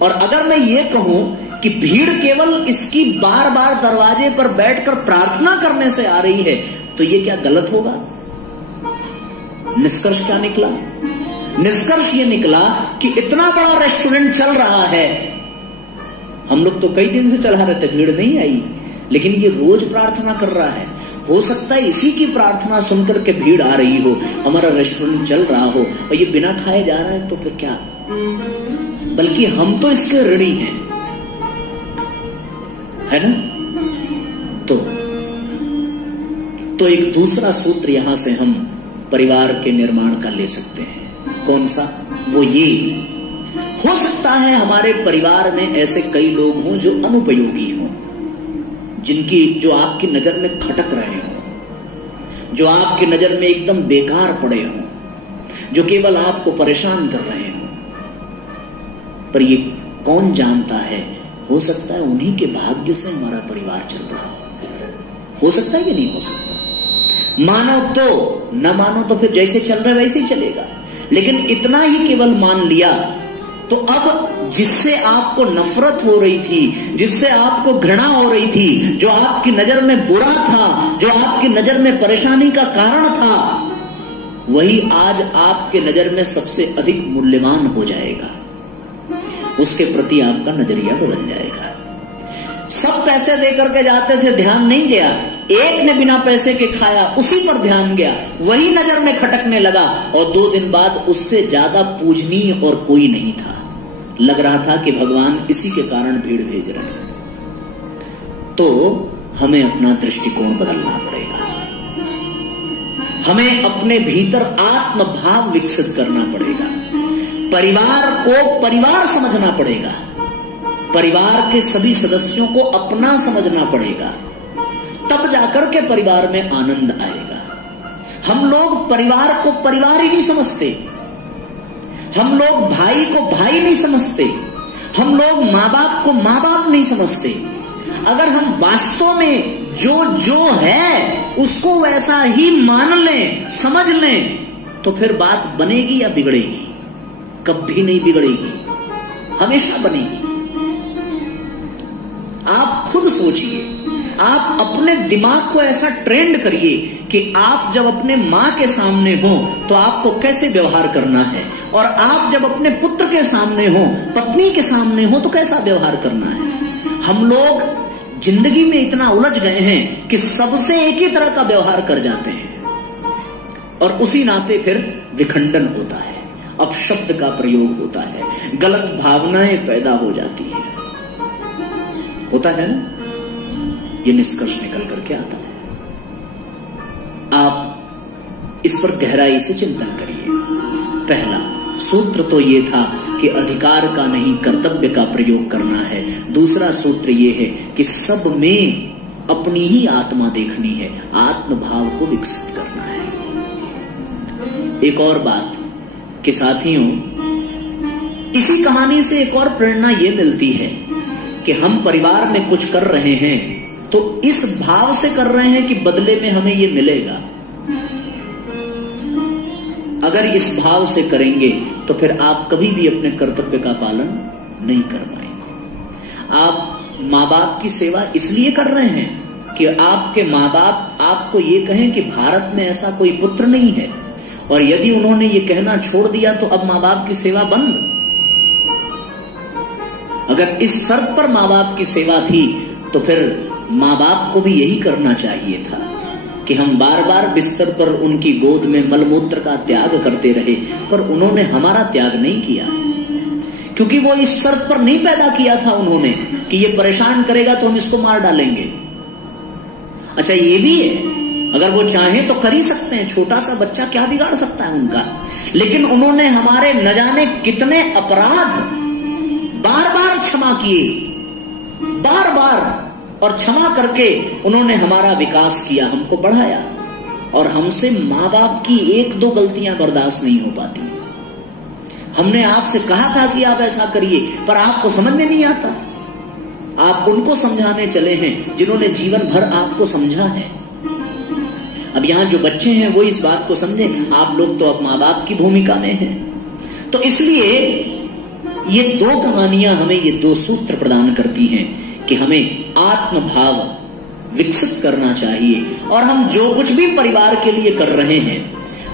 और अगर मैं ये कहूं कि भीड़ केवल इसकी बार बार दरवाजे पर बैठकर प्रार्थना करने से आ रही है तो ये क्या गलत होगा? निष्कर्ष क्या निकला? निष्कर्ष ये निकला कि इतना बड़ा रेस्टोरेंट चल रहा है, हम लोग तो कई दिन से चला रहे थे, भीड़ नहीं आई, लेकिन ये रोज प्रार्थना कर रहा है। हो सकता है इसी की प्रार्थना सुनकर के भीड़ आ रही हो, हमारा रेस्टोरेंट चल रहा हो, और ये बिना खाए जा रहा है तो फिर क्या, बल्कि हम तो इसके ऋणी हैं, है ना? तो एक दूसरा सूत्र यहां से हम परिवार के निर्माण का ले सकते हैं। कौन सा? वो ये, हो सकता है हमारे परिवार में ऐसे कई लोग हों जो अनुपयोगी हों, जो आपकी नजर में खटक रहे हों, जो आपकी नजर में एकदम बेकार पड़े हों, जो केवल आपको परेशान कर रहे हों। पर ये कौन जानता है, हो सकता है उन्हीं के भाग्य से हमारा परिवार चल रहा हो सकता है कि नहीं हो सकता? मानो तो, न मानो तो फिर जैसे चल रहा है वैसे ही चलेगा। लेकिन इतना ही केवल मान लिया तो अब जिससे आपको नफरत हो रही थी, जिससे आपको घृणा हो रही थी, जो आपकी नजर में बुरा था, जो आपकी नजर में परेशानी का कारण था, वही आज आपके नजर में सबसे अधिक मूल्यवान हो जाएगा। उसके प्रति आपका नजरिया बदल जाएगा। सब पैसे देकर के जाते थे, ध्यान नहीं गया, एक ने बिना पैसे के खाया, उसी पर ध्यान गया, वही नजर में खटकने लगा, और 2 दिन बाद उससे ज्यादा पूजनीय और कोई नहीं था। लग रहा था कि भगवान इसी के कारण भीड़ भेज रहे हैं। तो हमें अपना दृष्टिकोण बदलना पड़ेगा, हमें अपने भीतर आत्म भाव विकसित करना पड़ेगा, परिवार को परिवार समझना पड़ेगा, परिवार के सभी सदस्यों को अपना समझना पड़ेगा, तब जाकर के परिवार में आनंद आएगा। हम लोग परिवार को परिवार ही नहीं समझते, हम लोग भाई को भाई नहीं समझते, हम लोग माँ बाप को माँ बाप नहीं समझते। अगर हम वास्तव में जो जो है उसको वैसा ही मान लें, समझ लें, तो फिर बात बनेगी या बिगड़ेगी? कभी नहीं बिगड़ेगी, हमेशा बनेगी। आप खुद सोचिए, आप अपने दिमाग को ऐसा ट्रेंड करिए कि आप जब अपने मां के सामने हो तो आपको कैसे व्यवहार करना है, और आप जब अपने पुत्र के सामने हो, पत्नी के सामने हो, तो कैसा व्यवहार करना है। हम लोग जिंदगी में इतना उलझ गए हैं कि सबसे एक ही तरह का व्यवहार कर जाते हैं, और उसी नाते फिर विखंडन होता है, अपशब्द का प्रयोग होता है, गलत भावनाएं पैदा हो जाती है, होता है ना। ये निष्कर्ष निकल करके आता है। आप इस पर गहराई से चिंतन करिए। पहला सूत्र तो ये था कि अधिकार का नहीं कर्तव्य का प्रयोग करना है। दूसरा सूत्र ये है कि सब में अपनी ही आत्मा देखनी है, आत्मभाव को विकसित करना है। एक और बात कि साथियों, इसी कहानी से एक और प्रेरणा ये मिलती है कि हम परिवार में कुछ कर रहे हैं तो इस भाव से कर रहे हैं कि बदले में हमें ये मिलेगा। अगर इस भाव से करेंगे तो फिर आप कभी भी अपने कर्तव्य का पालन नहीं कर पाएंगे। आप माँ बाप की सेवा इसलिए कर रहे हैं कि आपके माँ बाप आपको ये कहें कि भारत में ऐसा कोई पुत्र नहीं है, और यदि उन्होंने ये कहना छोड़ दिया तो अब माँ बाप की सेवा बंद। अगर इस शर्त पर माँ बाप की सेवा थी तो फिर माँ बाप को भी यही करना चाहिए था कि हम बार बार बिस्तर पर उनकी गोद में मलमूत्र का त्याग करते रहे, पर उन्होंने हमारा त्याग नहीं किया, क्योंकि वो इस शर्त पर नहीं पैदा किया था उन्होंने कि ये परेशान करेगा तो हम इसको मार डालेंगे। अच्छा, ये भी है, अगर वो चाहें तो कर ही सकते हैं, छोटा सा बच्चा क्या बिगाड़ सकता है उनका। लेकिन उन्होंने हमारे न जाने कितने अपराध बार बार क्षमा किए, बार बार, और क्षमा करके उन्होंने हमारा विकास किया, हमको बढ़ाया। और हमसे माँ बाप की एक दो गलतियां बर्दाश्त नहीं हो पाती। हमने आपसे कहा था कि आप ऐसा करिए, पर आपको समझ में नहीं आता। आप उनको समझाने चले हैं जिन्होंने जीवन भर आपको समझा है। अब यहां जो बच्चे हैं वो इस बात को समझे, आप लोग तो अब माँ बाप की भूमिका में हैं। तो इसलिए ये दो कहानियां हमें ये दो सूत्र प्रदान करती हैं कि हमें आत्मभाव विकसित करना चाहिए, और हम जो कुछ भी परिवार के लिए कर रहे हैं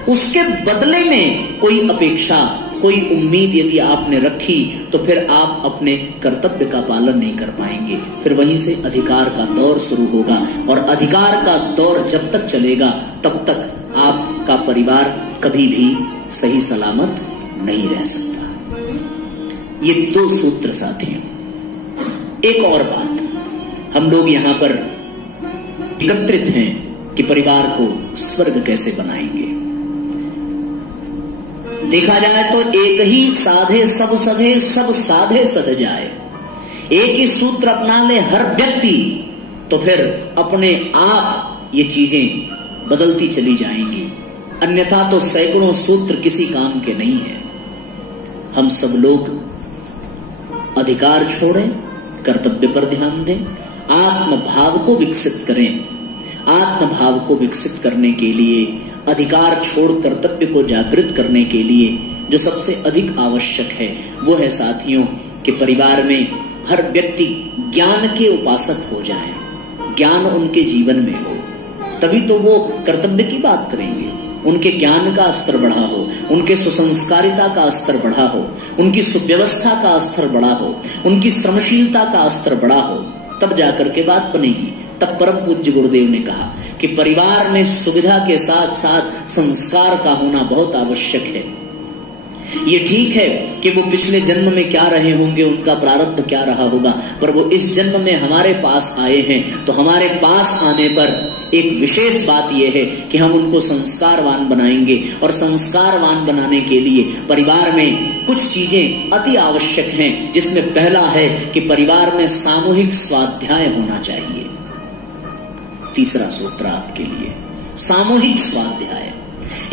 उसके बदले में कोई अपेक्षा, कोई उम्मीद यदि आपने रखी तो फिर आप अपने कर्तव्य का पालन नहीं कर पाएंगे। फिर वहीं से अधिकार का दौर शुरू होगा, और अधिकार का दौर जब तक चलेगा तब तक आपका परिवार कभी भी सही सलामत नहीं रह सकता। ये दो सूत्र साथियों। एक और बात, हम लोग यहां पर एकत्रित हैं कि परिवार को स्वर्ग कैसे बनाएंगे। देखा जाए तो एक ही साधे सब सधे, सब साधे सध जाए। एक ही सूत्र अपना ले हर व्यक्ति, तो फिर अपने आप ये चीजें बदलती चली जाएंगी। अन्यथा तो सैकड़ों सूत्र किसी काम के नहीं है। हम सब लोग अधिकार छोड़ें, कर्तव्य पर ध्यान दें, आत्मभाव को विकसित करें। आत्मभाव को विकसित करने के लिए, अधिकार छोड़ कर्तव्य को जागृत करने के लिए जो सबसे अधिक आवश्यक है वो है साथियों कि परिवार में हर व्यक्ति ज्ञान के उपासक हो जाए, ज्ञान उनके जीवन में हो, तभी तो वो कर्तव्य की बात करेंगे। उनके ज्ञान का स्तर बढ़ा हो, उनके सुसंस्कारिता का स्तर बढ़ा हो, उनकी सुव्यवस्था का स्तर बढ़ा हो, उनकी श्रमशीलता का स्तर बढ़ा हो, तब जाकर के बात बनेगी। तब परम पूज्य गुरुदेव ने कहा कि परिवार में सुविधा के साथ साथ संस्कार का होना बहुत आवश्यक है। ये ठीक है कि वो पिछले जन्म में क्या रहे होंगे, उनका प्रारब्ध क्या रहा होगा, पर वो इस जन्म में हमारे पास आए हैं, तो हमारे पास आने पर एक विशेष बात यह है कि हम उनको संस्कारवान बनाएंगे। और संस्कारवान बनाने के लिए परिवार में कुछ चीजें अति आवश्यक हैं, जिसमें पहला है कि परिवार में सामूहिक स्वाध्याय होना चाहिए। तीसरा सूत्र आपके लिए, सामूहिक स्वाध्याय,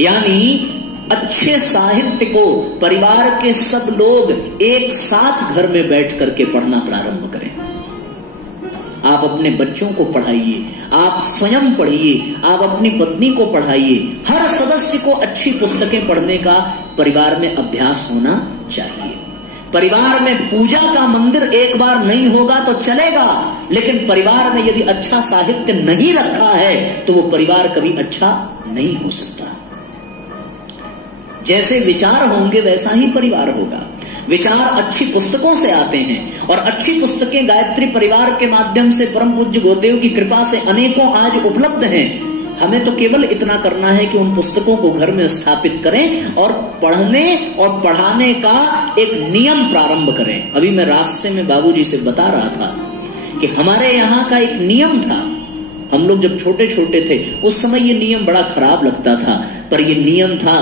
यानी अच्छे साहित्य को परिवार के सब लोग एक साथ घर में बैठ करके पढ़ना प्रारंभ करें। आप अपने बच्चों को पढ़ाइए, आप स्वयं पढ़िए, आप अपनी पत्नी को पढ़ाइए। हर सदस्य को अच्छी पुस्तकें पढ़ने का परिवार में अभ्यास होना चाहिए। परिवार में पूजा का मंदिर एक बार नहीं होगा तो चलेगा, लेकिन परिवार में यदि अच्छा साहित्य नहीं रखा है तो वो परिवार कभी अच्छा नहीं हो सकता। जैसे विचार होंगे वैसा ही परिवार होगा। विचार अच्छी पुस्तकों से आते हैं और अच्छी पुस्तकें गायत्री परिवार के माध्यम से परम पूज्य गुरुदेव की कृपा से अनेकों आज उपलब्ध हैं। हमें तो केवल इतना करना है कि उन पुस्तकों को घर में स्थापित करें और पढ़ने और पढ़ाने का एक नियम प्रारंभ करें। अभी मैं रास्ते में बाबूजी से बता रहा था कि हमारे यहाँ का एक नियम था। हम लोग जब छोटे छोटे थे उस समय ये नियम बड़ा खराब लगता था, पर ये नियम था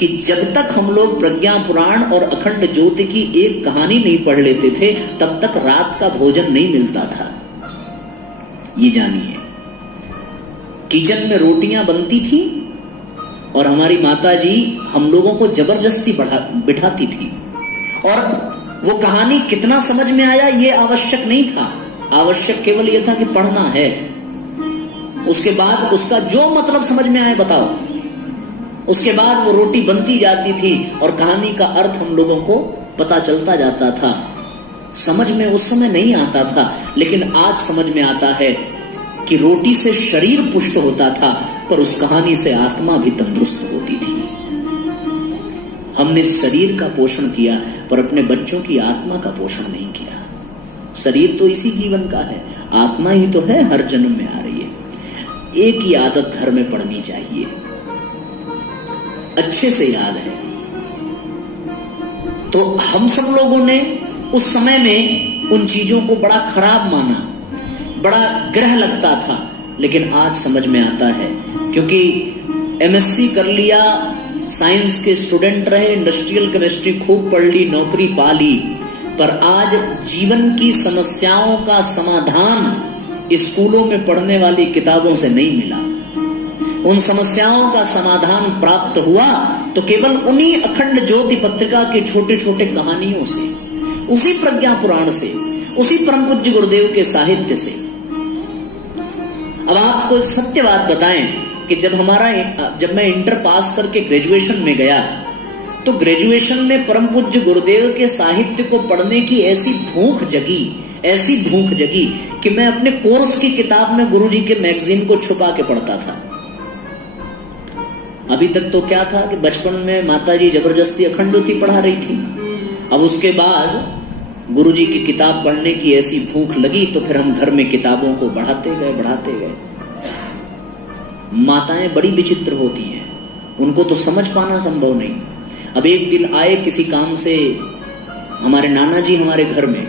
कि जब तक हम लोग प्रज्ञा पुराण और अखंड ज्योति की एक कहानी नहीं पढ़ लेते थे तब तक रात का भोजन नहीं मिलता था। ये जानिए, किचन में रोटियां बनती थी और हमारी माता जी हम लोगों को जबरदस्ती बिठाती थी, और वो कहानी कितना समझ में आया ये आवश्यक नहीं था। आवश्यक केवल ये था कि पढ़ना है। उसके बाद उसका जो मतलब समझ में आए बताओ। उसके बाद वो रोटी बनती जाती थी और कहानी का अर्थ हम लोगों को पता चलता जाता था। समझ में उस समय नहीं आता था, लेकिन आज समझ में आता है कि रोटी से शरीर पुष्ट होता था पर उस कहानी से आत्मा भी तंदुरुस्त होती थी। हमने शरीर का पोषण किया पर अपने बच्चों की आत्मा का पोषण नहीं किया। शरीर तो इसी जीवन का है, आत्मा ही तो है हर जन्म में आ रही है। एक ही आदत घर में पड़नी चाहिए, अच्छे से याद है। तो हम सब लोगों ने उस समय में उन चीजों को बड़ा खराब माना, बड़ा ग्रह लगता था, लेकिन आज समझ में आता है क्योंकि एमएससी कर लिया, साइंस के स्टूडेंट रहे, इंडस्ट्रियल केमिस्ट्री खूब पढ़ ली, नौकरी पा ली, पर आज जीवन की समस्याओं का समाधान स्कूलों में पढ़ने वाली किताबों से नहीं मिला। उन समस्याओं का समाधान प्राप्त हुआ तो केवल उन्हीं अखंड ज्योति पत्रिका के छोटे छोटे कहानियों से, उसी प्रज्ञा पुराण से, उसी परम पूज्य गुरुदेव के साहित्य से। अब आपको एक सत्य बात बताएं कि जब मैं इंटर पास करके ग्रेजुएशन में गया तो ग्रेजुएशन में परम पूज्य गुरुदेव के साहित्य को पढ़ने की ऐसी भूख जगी कि मैं अपने कोर्स की किताब में गुरुजी के मैगजीन को छुपा के पढ़ता था। अभी तक तो क्या था कि बचपन में माताजी जबरदस्ती अखंड ज्योति पढ़ा रही थी। अब उसके बाद गुरुजी की किताब पढ़ने की ऐसी भूख लगी तो फिर हम घर में किताबों को बढ़ाते गए। माताएं बड़ी विचित्र होती हैं, उनको तो समझ पाना संभव नहीं। अब एक दिन आए किसी काम से हमारे नाना जी हमारे घर में,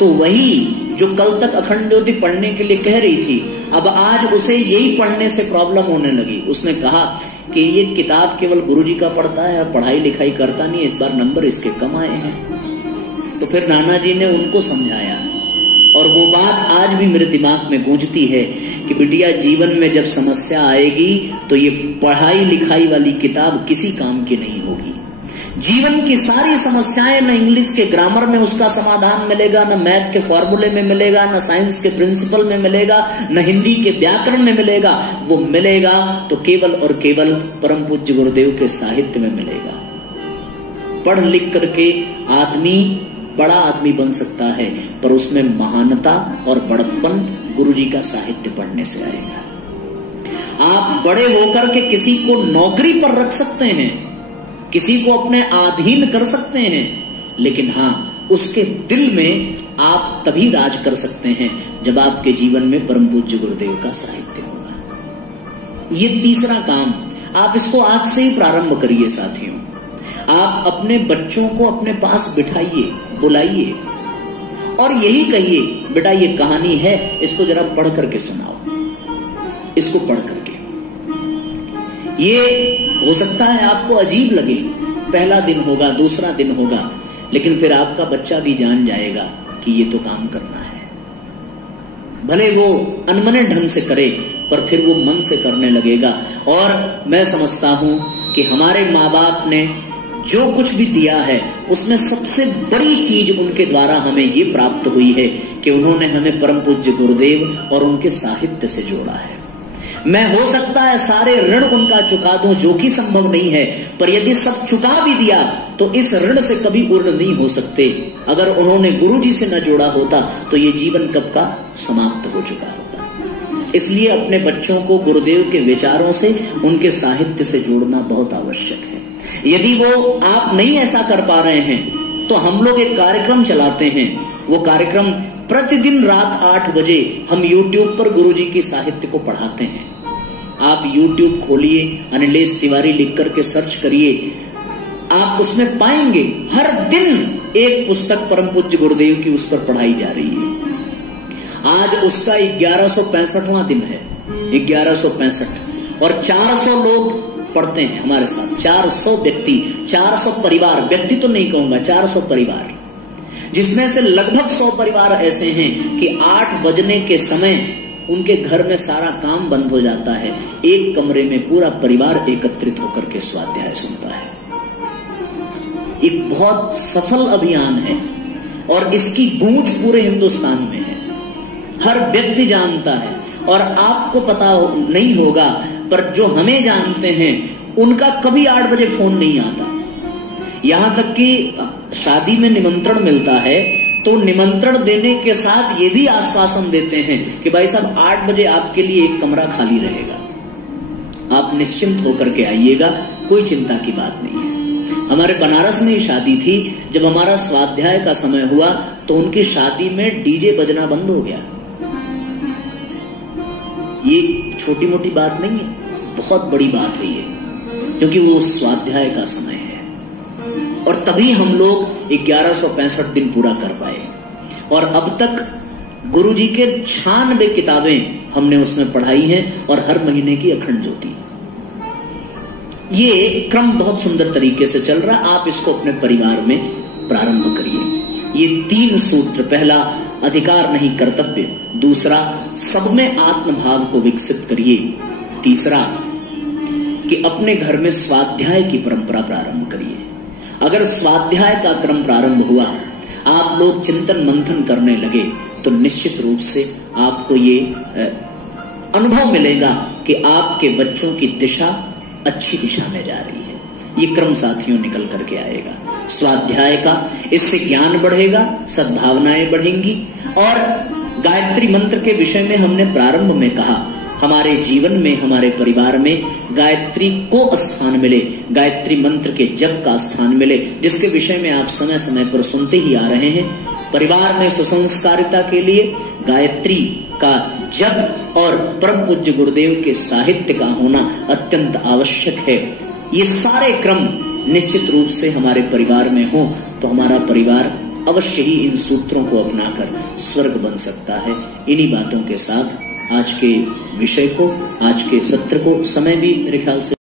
तो वही जो कल तक अखंड ज्योति पढ़ने के लिए कह रही थी, अब आज उसे यही पढ़ने से प्रॉब्लम होने लगी। उसने कहा कि ये किताब केवल गुरुजी का पढ़ता है और पढ़ाई लिखाई करता नहीं, इस बार नंबर इसके कम आए हैं। तो फिर नाना जी ने उनको समझाया और वो बात आज भी मेरे दिमाग में गूंजती है कि बिटिया जीवन में जब समस्या आएगी तो ये पढ़ाई लिखाई वाली किताब किसी काम की नहीं होगी। जीवन की सारी समस्याएं न इंग्लिश के ग्रामर में उसका समाधान मिलेगा, न मैथ के फॉर्मूले में मिलेगा, न साइंस के प्रिंसिपल में मिलेगा, न हिंदी के व्याकरण में मिलेगा। वो मिलेगा तो केवल और केवल परम पूज्य गुरुदेव के साहित्य में मिलेगा। पढ़ लिख करके आदमी बड़ा आदमी बन सकता है, पर उसमें महानता और बड़प्पन गुरुजी का साहित्य पढ़ने से आएगा। आप बड़े होकर के किसी को नौकरी पर रख सकते हैं, किसी को अपने अधीन कर सकते हैं, लेकिन हाँ, उसके दिल में आप तभी राज कर सकते हैं जब आपके जीवन में परम पूज्य गुरुदेव का साहित्य होगा। ये तीसरा काम, आप इसको आज से ही प्रारंभ करिए साथियों। आप अपने बच्चों को अपने पास बिठाइए, बुलाइए और यही कहिए, बेटा ये कहानी है, इसको जरा पढ़ करके सुनाओ, इसको पढ़ करके। ये हो सकता है आपको अजीब लगे, पहला दिन होगा, दूसरा दिन होगा, लेकिन फिर आपका बच्चा भी जान जाएगा कि ये तो काम करना है। भले वो अनमने ढंग से करे, पर फिर वो मन से करने लगेगा। और मैं समझता हूं कि हमारे माँ बाप ने जो कुछ भी दिया है उसमें सबसे बड़ी चीज उनके द्वारा हमें ये प्राप्त हुई है कि उन्होंने हमें परम पूज्य गुरुदेव और उनके साहित्य से जोड़ा है। मैं हो सकता है सारे ऋण उनका चुका दूं, जो कि संभव नहीं है, पर यदि सब चुका भी दिया तो इस ऋण से कभी पूर्ण नहीं हो सकते। अगर उन्होंने गुरु जी से न जोड़ा होता तो ये जीवन कब का समाप्त हो चुका होता। इसलिए अपने बच्चों को गुरुदेव के विचारों से, उनके साहित्य से जोड़ना बहुत आवश्यक है। यदि वो आप नहीं ऐसा कर पा रहे हैं तो हम लोग एक कार्यक्रम चलाते हैं। वो कार्यक्रम प्रतिदिन रात 8 बजे हम YouTube पर गुरुजी की साहित्य को पढ़ाते हैं। आप YouTube खोलिए, अनिलेश तिवारी लिख करके सर्च करिए, आप उसमें पाएंगे हर दिन एक पुस्तक परम पूज्य गुरुदेव की उस पर पढ़ाई जा रही है। आज उसका 1165वां दिन है, 1165, और 400 लोग पढ़ते हैं हमारे साथ। 400 व्यक्ति, 400 परिवार, व्यक्ति तो नहीं कहूंगा, 400 परिवार, जिसमें से लगभग 100 परिवार ऐसे हैं कि 8 बजने के समय उनके घर में सारा काम बंद हो जाता है, एक कमरे में पूरा परिवार एकत्रित होकर के स्वाध्याय सुनता है। एक बहुत सफल अभियान है और इसकी गूंज पूरे हिंदुस्तान में है, हर व्यक्ति जानता है। और आपको पता नहीं होगा, पर जो हमें जानते हैं उनका कभी 8 बजे फोन नहीं आता। यहां तक कि शादी में निमंत्रण मिलता है तो निमंत्रण देने के साथ ये भी आश्वासन देते हैं कि भाई साहब 8 बजे आपके लिए एक कमरा खाली रहेगा, आप निश्चिंत होकर के आइएगा, कोई चिंता की बात नहीं है। हमारे बनारस में ही शादी थी, जब हमारा स्वाध्याय का समय हुआ तो उनकी शादी में डीजे बजना बंद हो गया। ये छोटी मोटी बात नहीं है, बहुत बड़ी बात है ये, क्योंकि वो स्वाध्याय का समय है। और तभी हम लोग 1165 दिन पूरा कर पाए। और अब तक गुरुजी के 96 किताबें हमने उसमें पढ़ाई हैं और हर महीने की अखंड ज्योति। ये क्रम बहुत सुंदर तरीके से चल रहा, आप इसको अपने परिवार में प्रारंभ करिए। ये 3 सूत्र, पहला अधिकार नहीं कर्तव्य, दूसरा सब में आत्मभाव को विकसित करिए, तीसरा कि अपने घर में स्वाध्याय की परंपरा प्रारंभ करिए। अगर स्वाध्याय का क्रम प्रारंभ हुआ, आप लोग चिंतन मंथन करने लगे, तो निश्चित रूप से आपको ये अनुभव मिलेगा कि आपके बच्चों की दिशा अच्छी दिशा में जा रही है। ये क्रम साथियों निकल करके आएगा स्वाध्याय का, इससे ज्ञान बढ़ेगा, सद्भावनाएं बढ़ेंगी। और गायत्री मंत्र के विषय में हमने प्रारंभ में कहा, हमारे जीवन में, हमारे परिवार में गायत्री को स्थान मिले, गायत्री मंत्र के जप का स्थान मिले, जिसके विषय में आप समय समय पर सुनते ही आ रहे हैं। परिवार में सुसंस्कारिता के लिए गायत्री का जप और परम पूज्य गुरुदेव के साहित्य का होना अत्यंत आवश्यक है। ये सारे क्रम निश्चित रूप से हमारे परिवार में हो तो हमारा परिवार अवश्य ही इन सूत्रों को अपनाकर स्वर्ग बन सकता है। इन्हीं बातों के साथ आज के विषय को, आज के सत्र को, समय भी मेरे ख्याल से